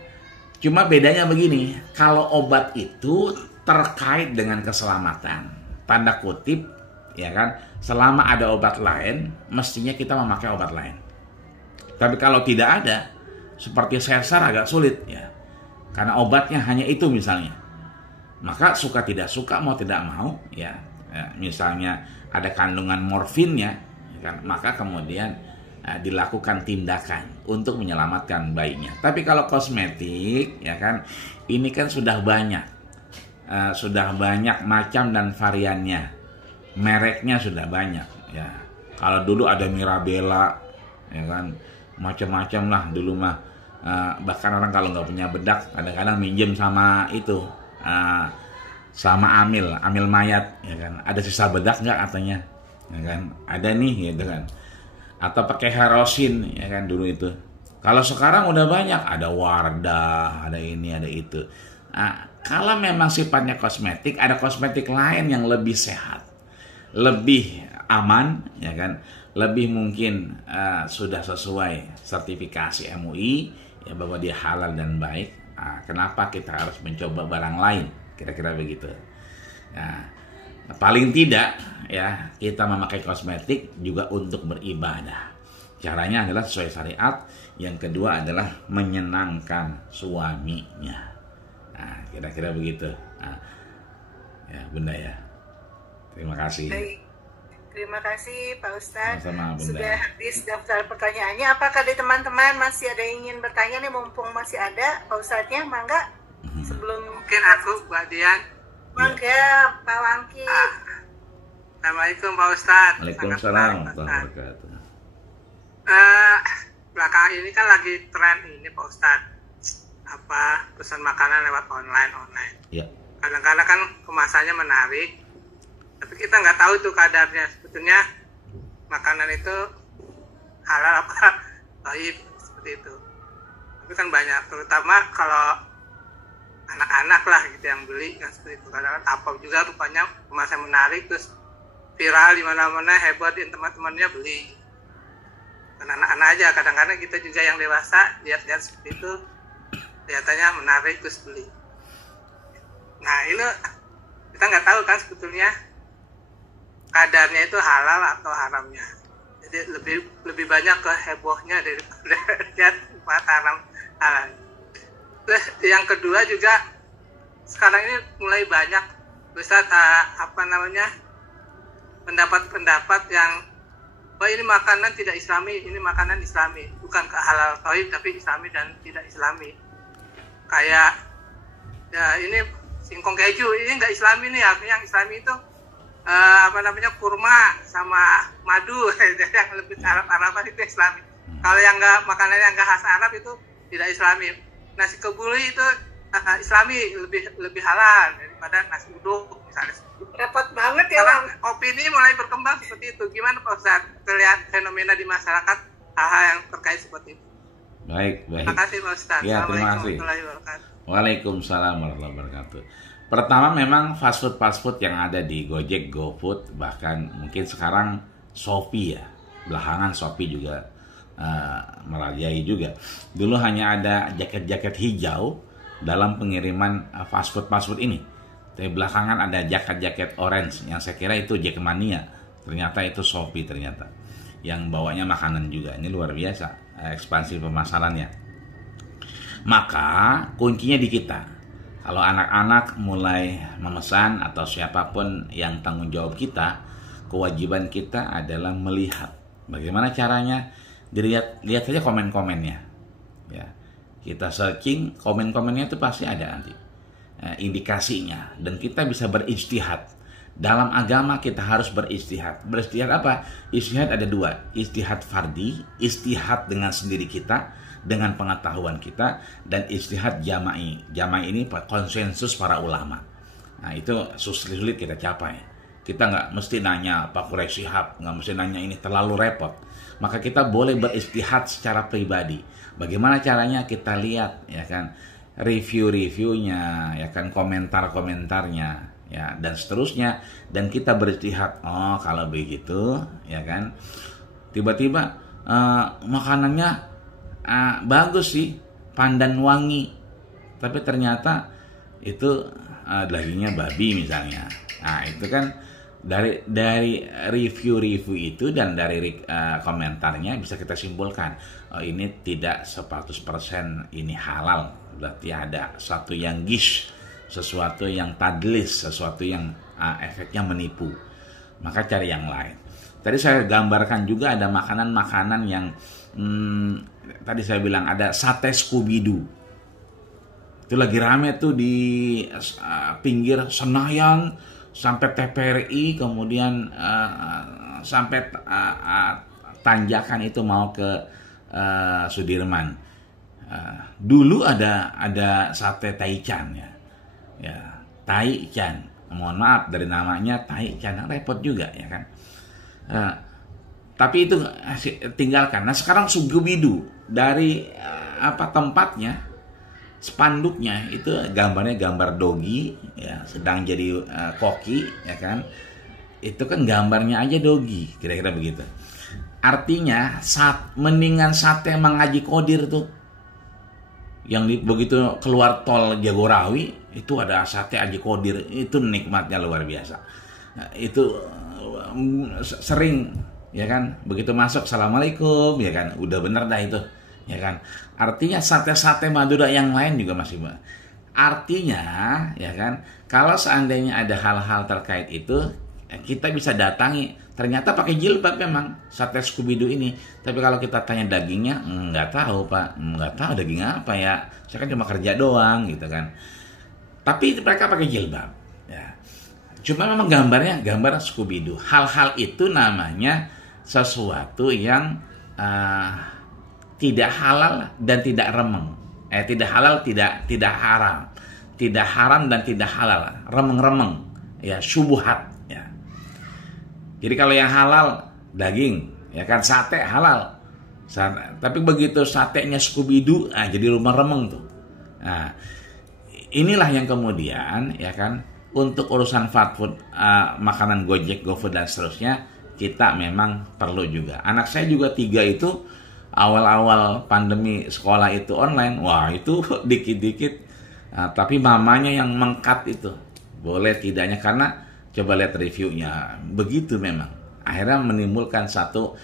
Cuma bedanya begini, kalau obat itu terkait dengan keselamatan, tanda kutip, ya kan, selama ada obat lain, mestinya kita memakai obat lain. Tapi kalau tidak ada, seperti sesar agak sulit, ya, karena obatnya hanya itu misalnya. Maka suka tidak suka, mau tidak mau, ya, misalnya ada kandungan morfinnya, ya kan, maka kemudian dilakukan tindakan untuk menyelamatkan bayinya. Tapi kalau kosmetik, ya kan, ini kan sudah banyak macam dan variannya, mereknya sudah banyak, ya. Kalau dulu ada Mirabella, ya kan, macam-macam lah dulu mah. Bahkan orang kalau nggak punya bedak kadang-kadang minjem sama itu, sama amil mayat, ya kan. Ada sisa bedak nggak katanya, ya kan. Ada nih, gitu kan. Atau pakai Herosin, ya kan, dulu itu. Kalau sekarang udah banyak, ada Wardah, ada ini, ada itu. Kalau memang sifatnya kosmetik, ada kosmetik lain yang lebih sehat, lebih aman, ya kan, lebih mungkin sudah sesuai sertifikasi MUI, ya bahwa dia halal dan baik, kenapa kita harus mencoba barang lain? Kira-kira begitu. Nah, paling tidak ya kita memakai kosmetik juga untuk beribadah. Caranya adalah sesuai syariat. Yang kedua adalah menyenangkan suaminya. Nah, kira-kira begitu. Nah, ya Bunda ya. Terima kasih. Baik. Terima kasih Pak Ustadz. Sama-sama, Bunda. Sudah habis daftar pertanyaannya. Apakah dari teman-teman masih ada yang ingin bertanya nih, mumpung masih ada Pak Ustadznya, mangga. Sebelum Mungkin aku, Mbak Dian. Mangga, Pak Wangki. Assalamualaikum Pak Ustadz. Waalaikumsalam warahmatullahi wabarakatuh. Belakangan ini kan lagi tren ini Pak Ustadz, pesan makanan lewat online. Ya. Kadang-kadang kan kemasannya menarik, tapi kita nggak tahu tuh kadarnya. Sebetulnya makanan itu halal apa thayyib, seperti itu. Tapi kan banyak, terutama kalau anak-anak lah gitu yang beli kan seperti itu. Kadang-kadang apa juga rupanya kemasan menarik, terus viral di mana-mana, hebohin teman-temannya beli. Dan anak-anak aja, kadang-kadang kita juga yang dewasa lihat-lihat seperti itu, kelihatannya menarik terus beli. Nah ini kita nggak tahu kan sebetulnya kadarnya itu halal atau haramnya. Jadi lebih banyak ke hebohnya daripada lihat haram halal. Terus yang kedua juga sekarang ini mulai banyak Ustaz pendapat-pendapat yang ini makanan tidak islami, ini makanan islami, bukan ke halal thayyib tapi islami dan tidak islami. Kayak ya ini singkong keju, ini nggak islami nih, artinya yang islami itu kurma sama madu. Yang lebih Arab itu islami. Kalau yang nggak, makanan yang nggak khas Arab itu tidak islami. Nasi kebuli itu islami, lebih halal daripada nasi uduk misalnya. Repot banget ya, Sekarang Bang. opini mulai berkembang seperti itu. Gimana Pak Ustaz terlihat fenomena di masyarakat hal-hal yang terkait seperti itu? Baik. Terima kasih Pak Ustaz. Ya, terima kasih. Warahmatullahi wabarakatuh. Waalaikumsalam warahmatullahi wabarakatuh. Pertama, memang fast food yang ada di Gojek, GoFood, bahkan mungkin sekarang Shopee ya. Belakangan Shopee juga merajai juga. Dulu hanya ada jaket-jaket hijau dalam pengiriman fast food ini. Tapi belakangan ada jaket-jaket orange yang saya kira itu Jackmania. Ternyata itu Shopee ternyata. Yang bawanya makanan juga. Ini luar biasa ekspansi pemasarannya. Maka kuncinya di kita. Kalau anak-anak mulai memesan atau siapapun yang tanggung jawab kita, kewajiban kita adalah melihat bagaimana caranya. Lihat saja komen-komennya. Ya. Kita searching komen-komennya itu pasti ada nanti indikasinya, dan kita bisa berijtihad. Dalam agama kita harus berijtihad. Berijtihad apa? Ijtihad ada dua, ijtihad fardi, ijtihad dengan sendiri kita, dengan pengetahuan kita, dan ijtihad jama'i. Jama'i ini konsensus para ulama. Nah itu sulit kita capai. Kita nggak mesti nanya Pak Quraisy Shihab, nggak mesti nanya ini, terlalu repot. Maka kita boleh berijtihad secara pribadi. Bagaimana caranya? Kita lihat ya kan review-reviewnya, ya kan komentar-komentarnya, ya dan seterusnya, dan kita berijtihad. Oh kalau begitu, ya kan, tiba-tiba makanannya bagus sih, pandan wangi, tapi ternyata itu dagingnya babi misalnya. Nah itu kan dari review-review itu dan dari komentarnya bisa kita simpulkan, oh, ini tidak 100% ini halal. Berarti ada sesuatu yang gish, sesuatu yang tadlis, sesuatu yang efeknya menipu. Maka cari yang lain. Tadi saya gambarkan juga ada makanan-makanan yang tadi saya bilang ada sate Scooby-Doo. Itu lagi rame tuh di pinggir Senayan sampai TPRI, kemudian sampai tanjakan itu mau ke Sudirman. Dulu ada sate Taichan ya Taichan, mohon maaf dari namanya Taichan, repot juga ya kan. Tapi itu tinggalkan. Nah sekarang Scooby-Doo dari tempatnya, spanduknya itu gambarnya gambar dogi ya sedang jadi koki ya kan. Itu kan gambarnya aja dogi, kira-kira begitu. Artinya mendingan sate mengaji kodir tuh. begitu keluar tol Jagorawi itu ada sate Aji Kodir, itu nikmatnya luar biasa. Nah, itu sering ya kan, begitu masuk assalamualaikum ya kan, udah bener dah itu ya kan. Artinya sate-sate Madura yang lain juga masih. Artinya ya kan, kalau seandainya ada hal-hal terkait itu, kita bisa datangi. Ternyata pakai jilbab memang sate Scooby-Doo ini. Tapi kalau kita tanya dagingnya, nggak tahu Pak, nggak tahu daging apa ya. Saya kan cuma kerja doang gitu kan. Tapi mereka pakai jilbab. Ya. Cuma memang gambarnya gambar Scooby-Doo. Hal-hal itu namanya sesuatu yang tidak halal dan tidak remeng. Tidak halal, tidak haram. Tidak haram dan tidak halal. Remeng-remeng. Ya, syubhat. Ya. Jadi kalau yang halal, daging. Ya kan, sate halal. Tapi begitu satenya Scooby-Doo, jadi rumah remeng tuh. Nah, inilah yang kemudian, ya kan, untuk urusan fast food, makanan Gojek, GoFood, dan seterusnya, kita memang perlu juga. Anak saya juga 3 itu, awal-awal pandemi sekolah itu online, wah itu dikit-dikit. Nah, tapi mamanya yang mengkat itu, boleh tidaknya, karena coba lihat reviewnya, begitu memang. Akhirnya menimbulkan satu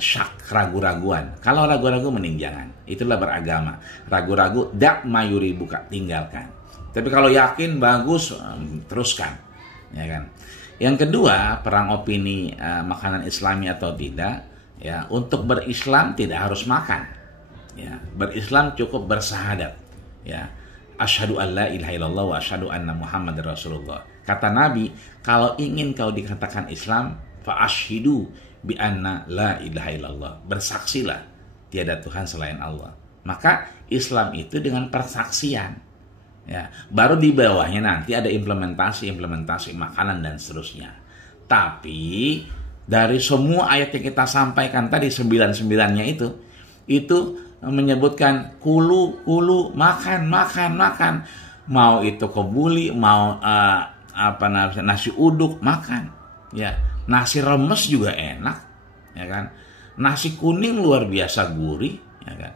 syak, ragu-raguan. Kalau ragu-ragu mending jangan, itulah beragama. Ragu-ragu, dak mayuri buka, tinggalkan. Tapi kalau yakin, bagus, teruskan. Ya kan? Yang kedua, perang opini makanan Islami atau tidak. Ya, untuk berislam tidak harus makan. Ya, berislam cukup bersahadat. Ya, asyhadu an la ilaha illallah wa asyhadu anna Muhammadar Rasulullah. Kata Nabi, kalau ingin kau dikatakan Islam, fa asyhidu bi anna la ilaha illallah. Bersaksilah tiada Tuhan selain Allah. Maka Islam itu dengan persaksian. Ya, baru di bawahnya nanti ada implementasi makanan dan seterusnya. Tapi dari semua ayat yang kita sampaikan tadi 99-nya itu menyebutkan kulu makan. Mau itu kebuli, mau nasi uduk makan. Ya, nasi remes juga enak, ya kan. Nasi kuning luar biasa gurih, ya kan.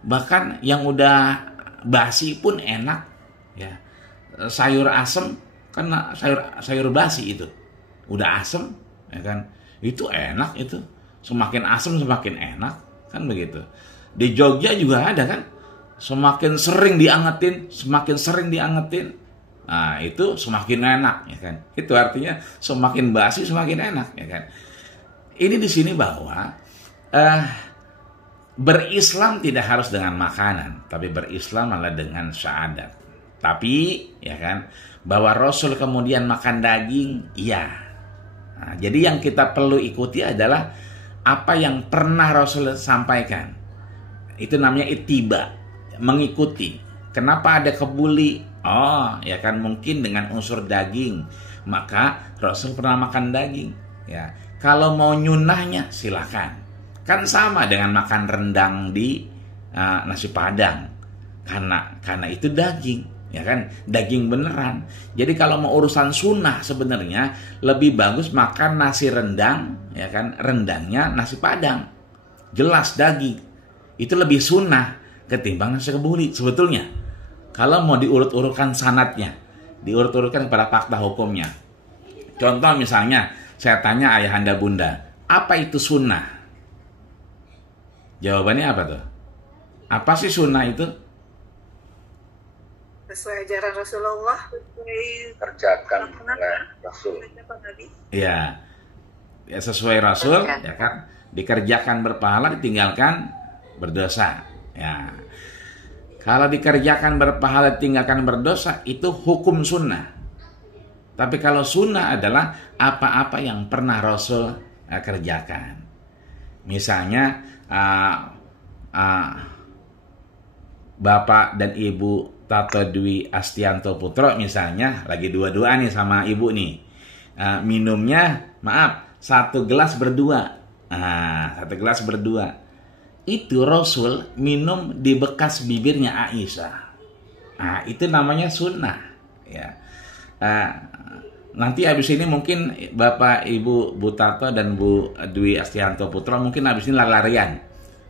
Bahkan yang udah basi pun enak, ya. Sayur asem kan sayur basi itu. Udah asem, ya kan, itu enak itu, semakin asem semakin enak, kan begitu. Di Jogja juga ada kan, semakin sering diangetin, nah itu semakin enak, ya kan. Itu artinya semakin basi semakin enak, ya kan. Ini di sini bahwa berislam tidak harus dengan makanan, tapi berislam adalah dengan syahadat. Tapi, ya kan, bahwa Rasul kemudian makan daging, iya. Nah, jadi yang kita perlu ikuti adalah apa yang pernah Rasul sampaikan. Itu namanya ittiba, mengikuti. Kenapa ada kebuli? Oh, ya kan, mungkin dengan unsur daging. Maka Rasul pernah makan daging. Ya, kalau mau nyunahnya silakan. Kan sama dengan makan rendang di nasi Padang. Karena itu daging. Ya kan, daging beneran. Jadi kalau mau urusan sunnah sebenarnya lebih bagus makan nasi rendang, ya kan, rendangnya nasi Padang, jelas daging. Itu lebih sunnah ketimbang nasi kebuli sebetulnya. Kalau mau diurut-urutkan sanadnya, diurut-urutkan kepada fakta hukumnya. Contoh misalnya, saya tanya ayahanda bunda, apa itu sunnah? Jawabannya apa tuh? Apa sih sunnah itu? Sesuai ajaran Rasulullah, kerjakan oleh Rasul. Ya, sesuai Rasul, ya kan, dikerjakan berpahala, ditinggalkan berdosa. Ya, kalau dikerjakan berpahala, ditinggalkan berdosa, itu hukum sunnah. Tapi kalau sunnah adalah apa-apa yang pernah Rasul kerjakan. Misalnya Bapak dan Ibu Tato Dwi Astianto Putro misalnya lagi dua-dua nih sama ibu nih, minumnya satu gelas berdua. Satu gelas berdua itu Rasul minum di bekas bibirnya Aisyah. Itu namanya sunnah, ya. Nanti habis ini mungkin Bapak Ibu Bu Tato dan Bu Dwi Astianto Putro mungkin habis ini lari-larian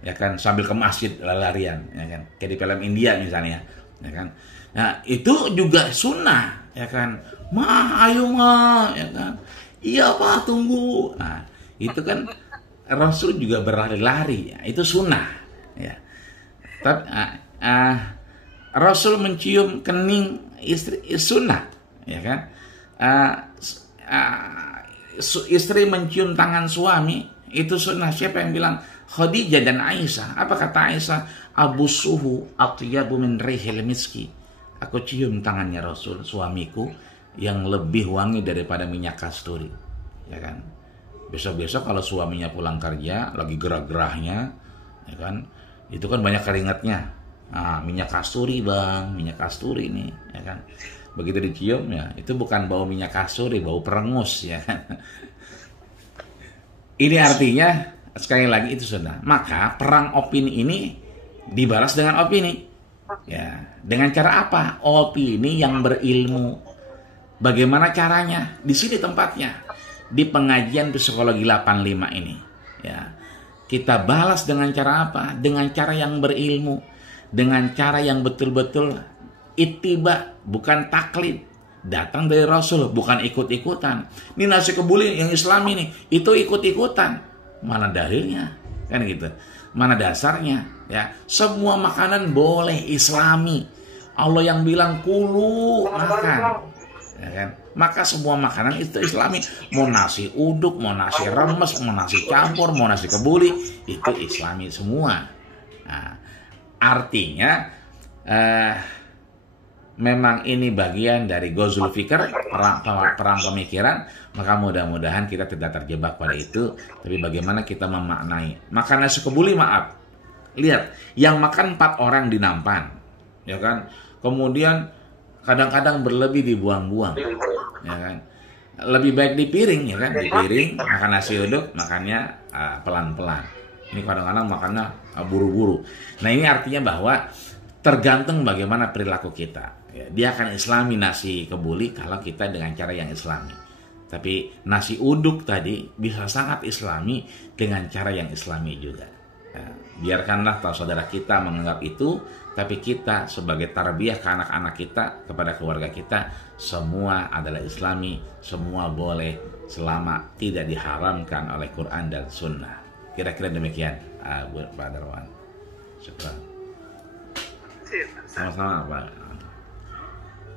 ya kan, sambil ke masjid lari-larian, ya kan, kayak di film India misalnya, ya kan. Nah itu juga sunnah, ya kan, ma ayo ma, ya kan, iya Pak tunggu. Nah itu kan Rasul juga berlari-lari, ya. Itu sunnah, ya. Tapi Rasul mencium kening istri sunnah, ya kan. Istri mencium tangan suami itu sunnah. Siapa yang bilang? Khadijah dan Aisyah. Apa kata Aisyah? Abu suhu atyabu min rihil miski. Aku cium tangannya Rasul, suamiku, yang lebih wangi daripada minyak kasturi, ya kan. Besok-besok kalau suaminya pulang kerja lagi gerah-gerahnya, ya kan, itu kan banyak keringatnya. Nah, minyak kasturi bang, minyak kasturi nih, ya kan. Begitu dicium ya, itu bukan bau minyak kasturi, bau perengus, ya kan. Ini artinya sekali lagi itu sunnah. Maka perang opini ini dibalas dengan opini, ya. Dengan cara apa? Opini yang berilmu. Bagaimana caranya? Di sini tempatnya, di pengajian psikologi 85 ini, ya. Kita balas dengan cara apa? Dengan cara yang berilmu, dengan cara yang betul-betul ittiba, bukan taklid, datang dari Rasul, bukan ikut-ikutan. Ini nasi kebuli yang Islami nih, itu ikut-ikutan. Mana dalilnya? Kan gitu. Mana dasarnya? Ya, semua makanan boleh Islami. Allah yang bilang kulu makan, ya kan? Maka semua makanan itu Islami. Mau nasi uduk, mau nasi remes, mau nasi campur, mau nasi kebuli, itu Islami semua. Nah, artinya memang ini bagian dari Ghazul Fikr, perang pemikiran. Maka mudah-mudahan kita tidak terjebak pada itu. Tapi bagaimana kita memaknai. Makan nasi kebuli, maaf, lihat, yang makan 4 orang di nampan, ya kan. Kemudian kadang-kadang berlebih dibuang-buang, ya kan. Lebih baik di piring, ya kan, di piring makan nasi uduk, makannya pelan-pelan. Ini kadang-kadang makannya buru-buru. Nah ini artinya bahwa tergantung bagaimana perilaku kita. Ya, dia akan Islami nasi kebuli kalau kita dengan cara yang Islami. Tapi nasi uduk tadi bisa sangat Islami dengan cara yang Islami juga. Ya, biarkanlah tahu saudara kita menganggap itu, tapi kita sebagai tarbiyah ke anak-anak kita, kepada keluarga kita, semua adalah Islami, semua boleh selama tidak diharamkan oleh Quran dan Sunnah. Kira-kira demikian, Pak Darwan. Syukur. Sama-sama, Pak.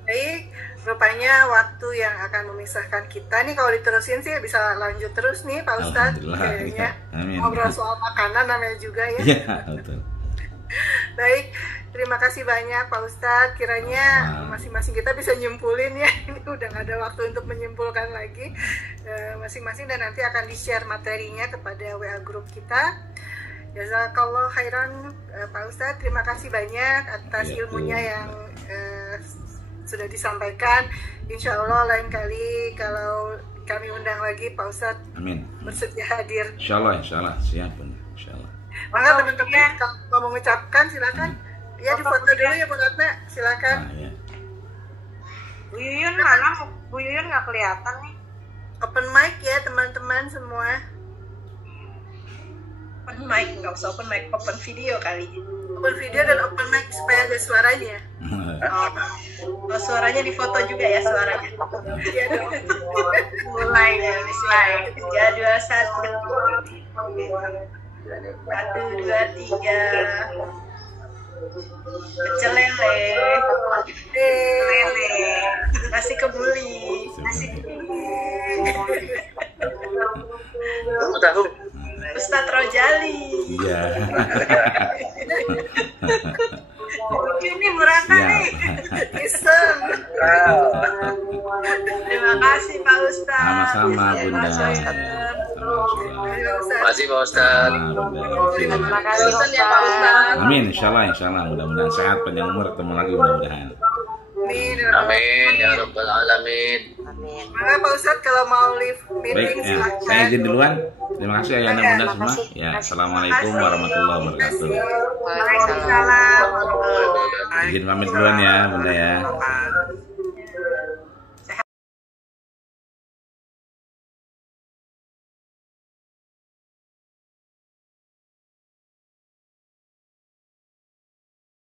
Baik, rupanya waktu yang akan memisahkan kita nih, kalau diterusin sih bisa lanjut terus nih Pak Ustadz. Kayaknya ngobrol soal makanan namanya juga ya. Iya, betul. Baik, terima kasih banyak Pak Ustadz. Kiranya masing-masing kita bisa nyimpulin ya. Ini udah gak ada waktu untuk menyimpulkan lagi masing-masing, dan nanti akan di-share materinya kepada WA grup kita. Jazakallah khairan Pak Ustadz. Terima kasih banyak atas ilmunya yang sudah disampaikan. Insya Allah lain kali kalau kami undang lagi Pak Ustadz, amin, bersedia hadir. Insya Allah siap. Insya Allah. Maka teman-teman kalau mau mengucapkan silakan. Ya di foto dulu ya Bu Ratna, silakan. Ya. Bu Yuyun mana? Bu Yuyun nggak kelihatan nih. Open mic ya teman-teman semua. Open mic, nggak usah open mic, open video kali. Open video dan open mic supaya ada suaranya. Oh, suaranya di foto juga ya suaranya. Iya dong. Mulai dari slide. 3, 2, 1, 2, 3. Pecel lele. Nasi kebuli. Tahu. Ustadz Rojali. Iya. Ini Murata nih. Iseng. Terima kasih Pak Ustadz. Sama-sama Bunda. Terima kasih Pak Ustadz. Terima kasih Ustadz. Amin, insyaallah. Mudah-mudahan sehat, panjang umur, ketemu lagi mudah-mudahan. Amin ya rabbal alamin. Maka Pak Ustadz kalau mau live Baik, meeting ya. silakan. Saya izin duluan. Terima kasih ayah dan bunda semua. Ya, assalamualaikum warahmatullahi wabarakatuh. Waalaikumsalam. Izin pamit duluan ya bunda ya.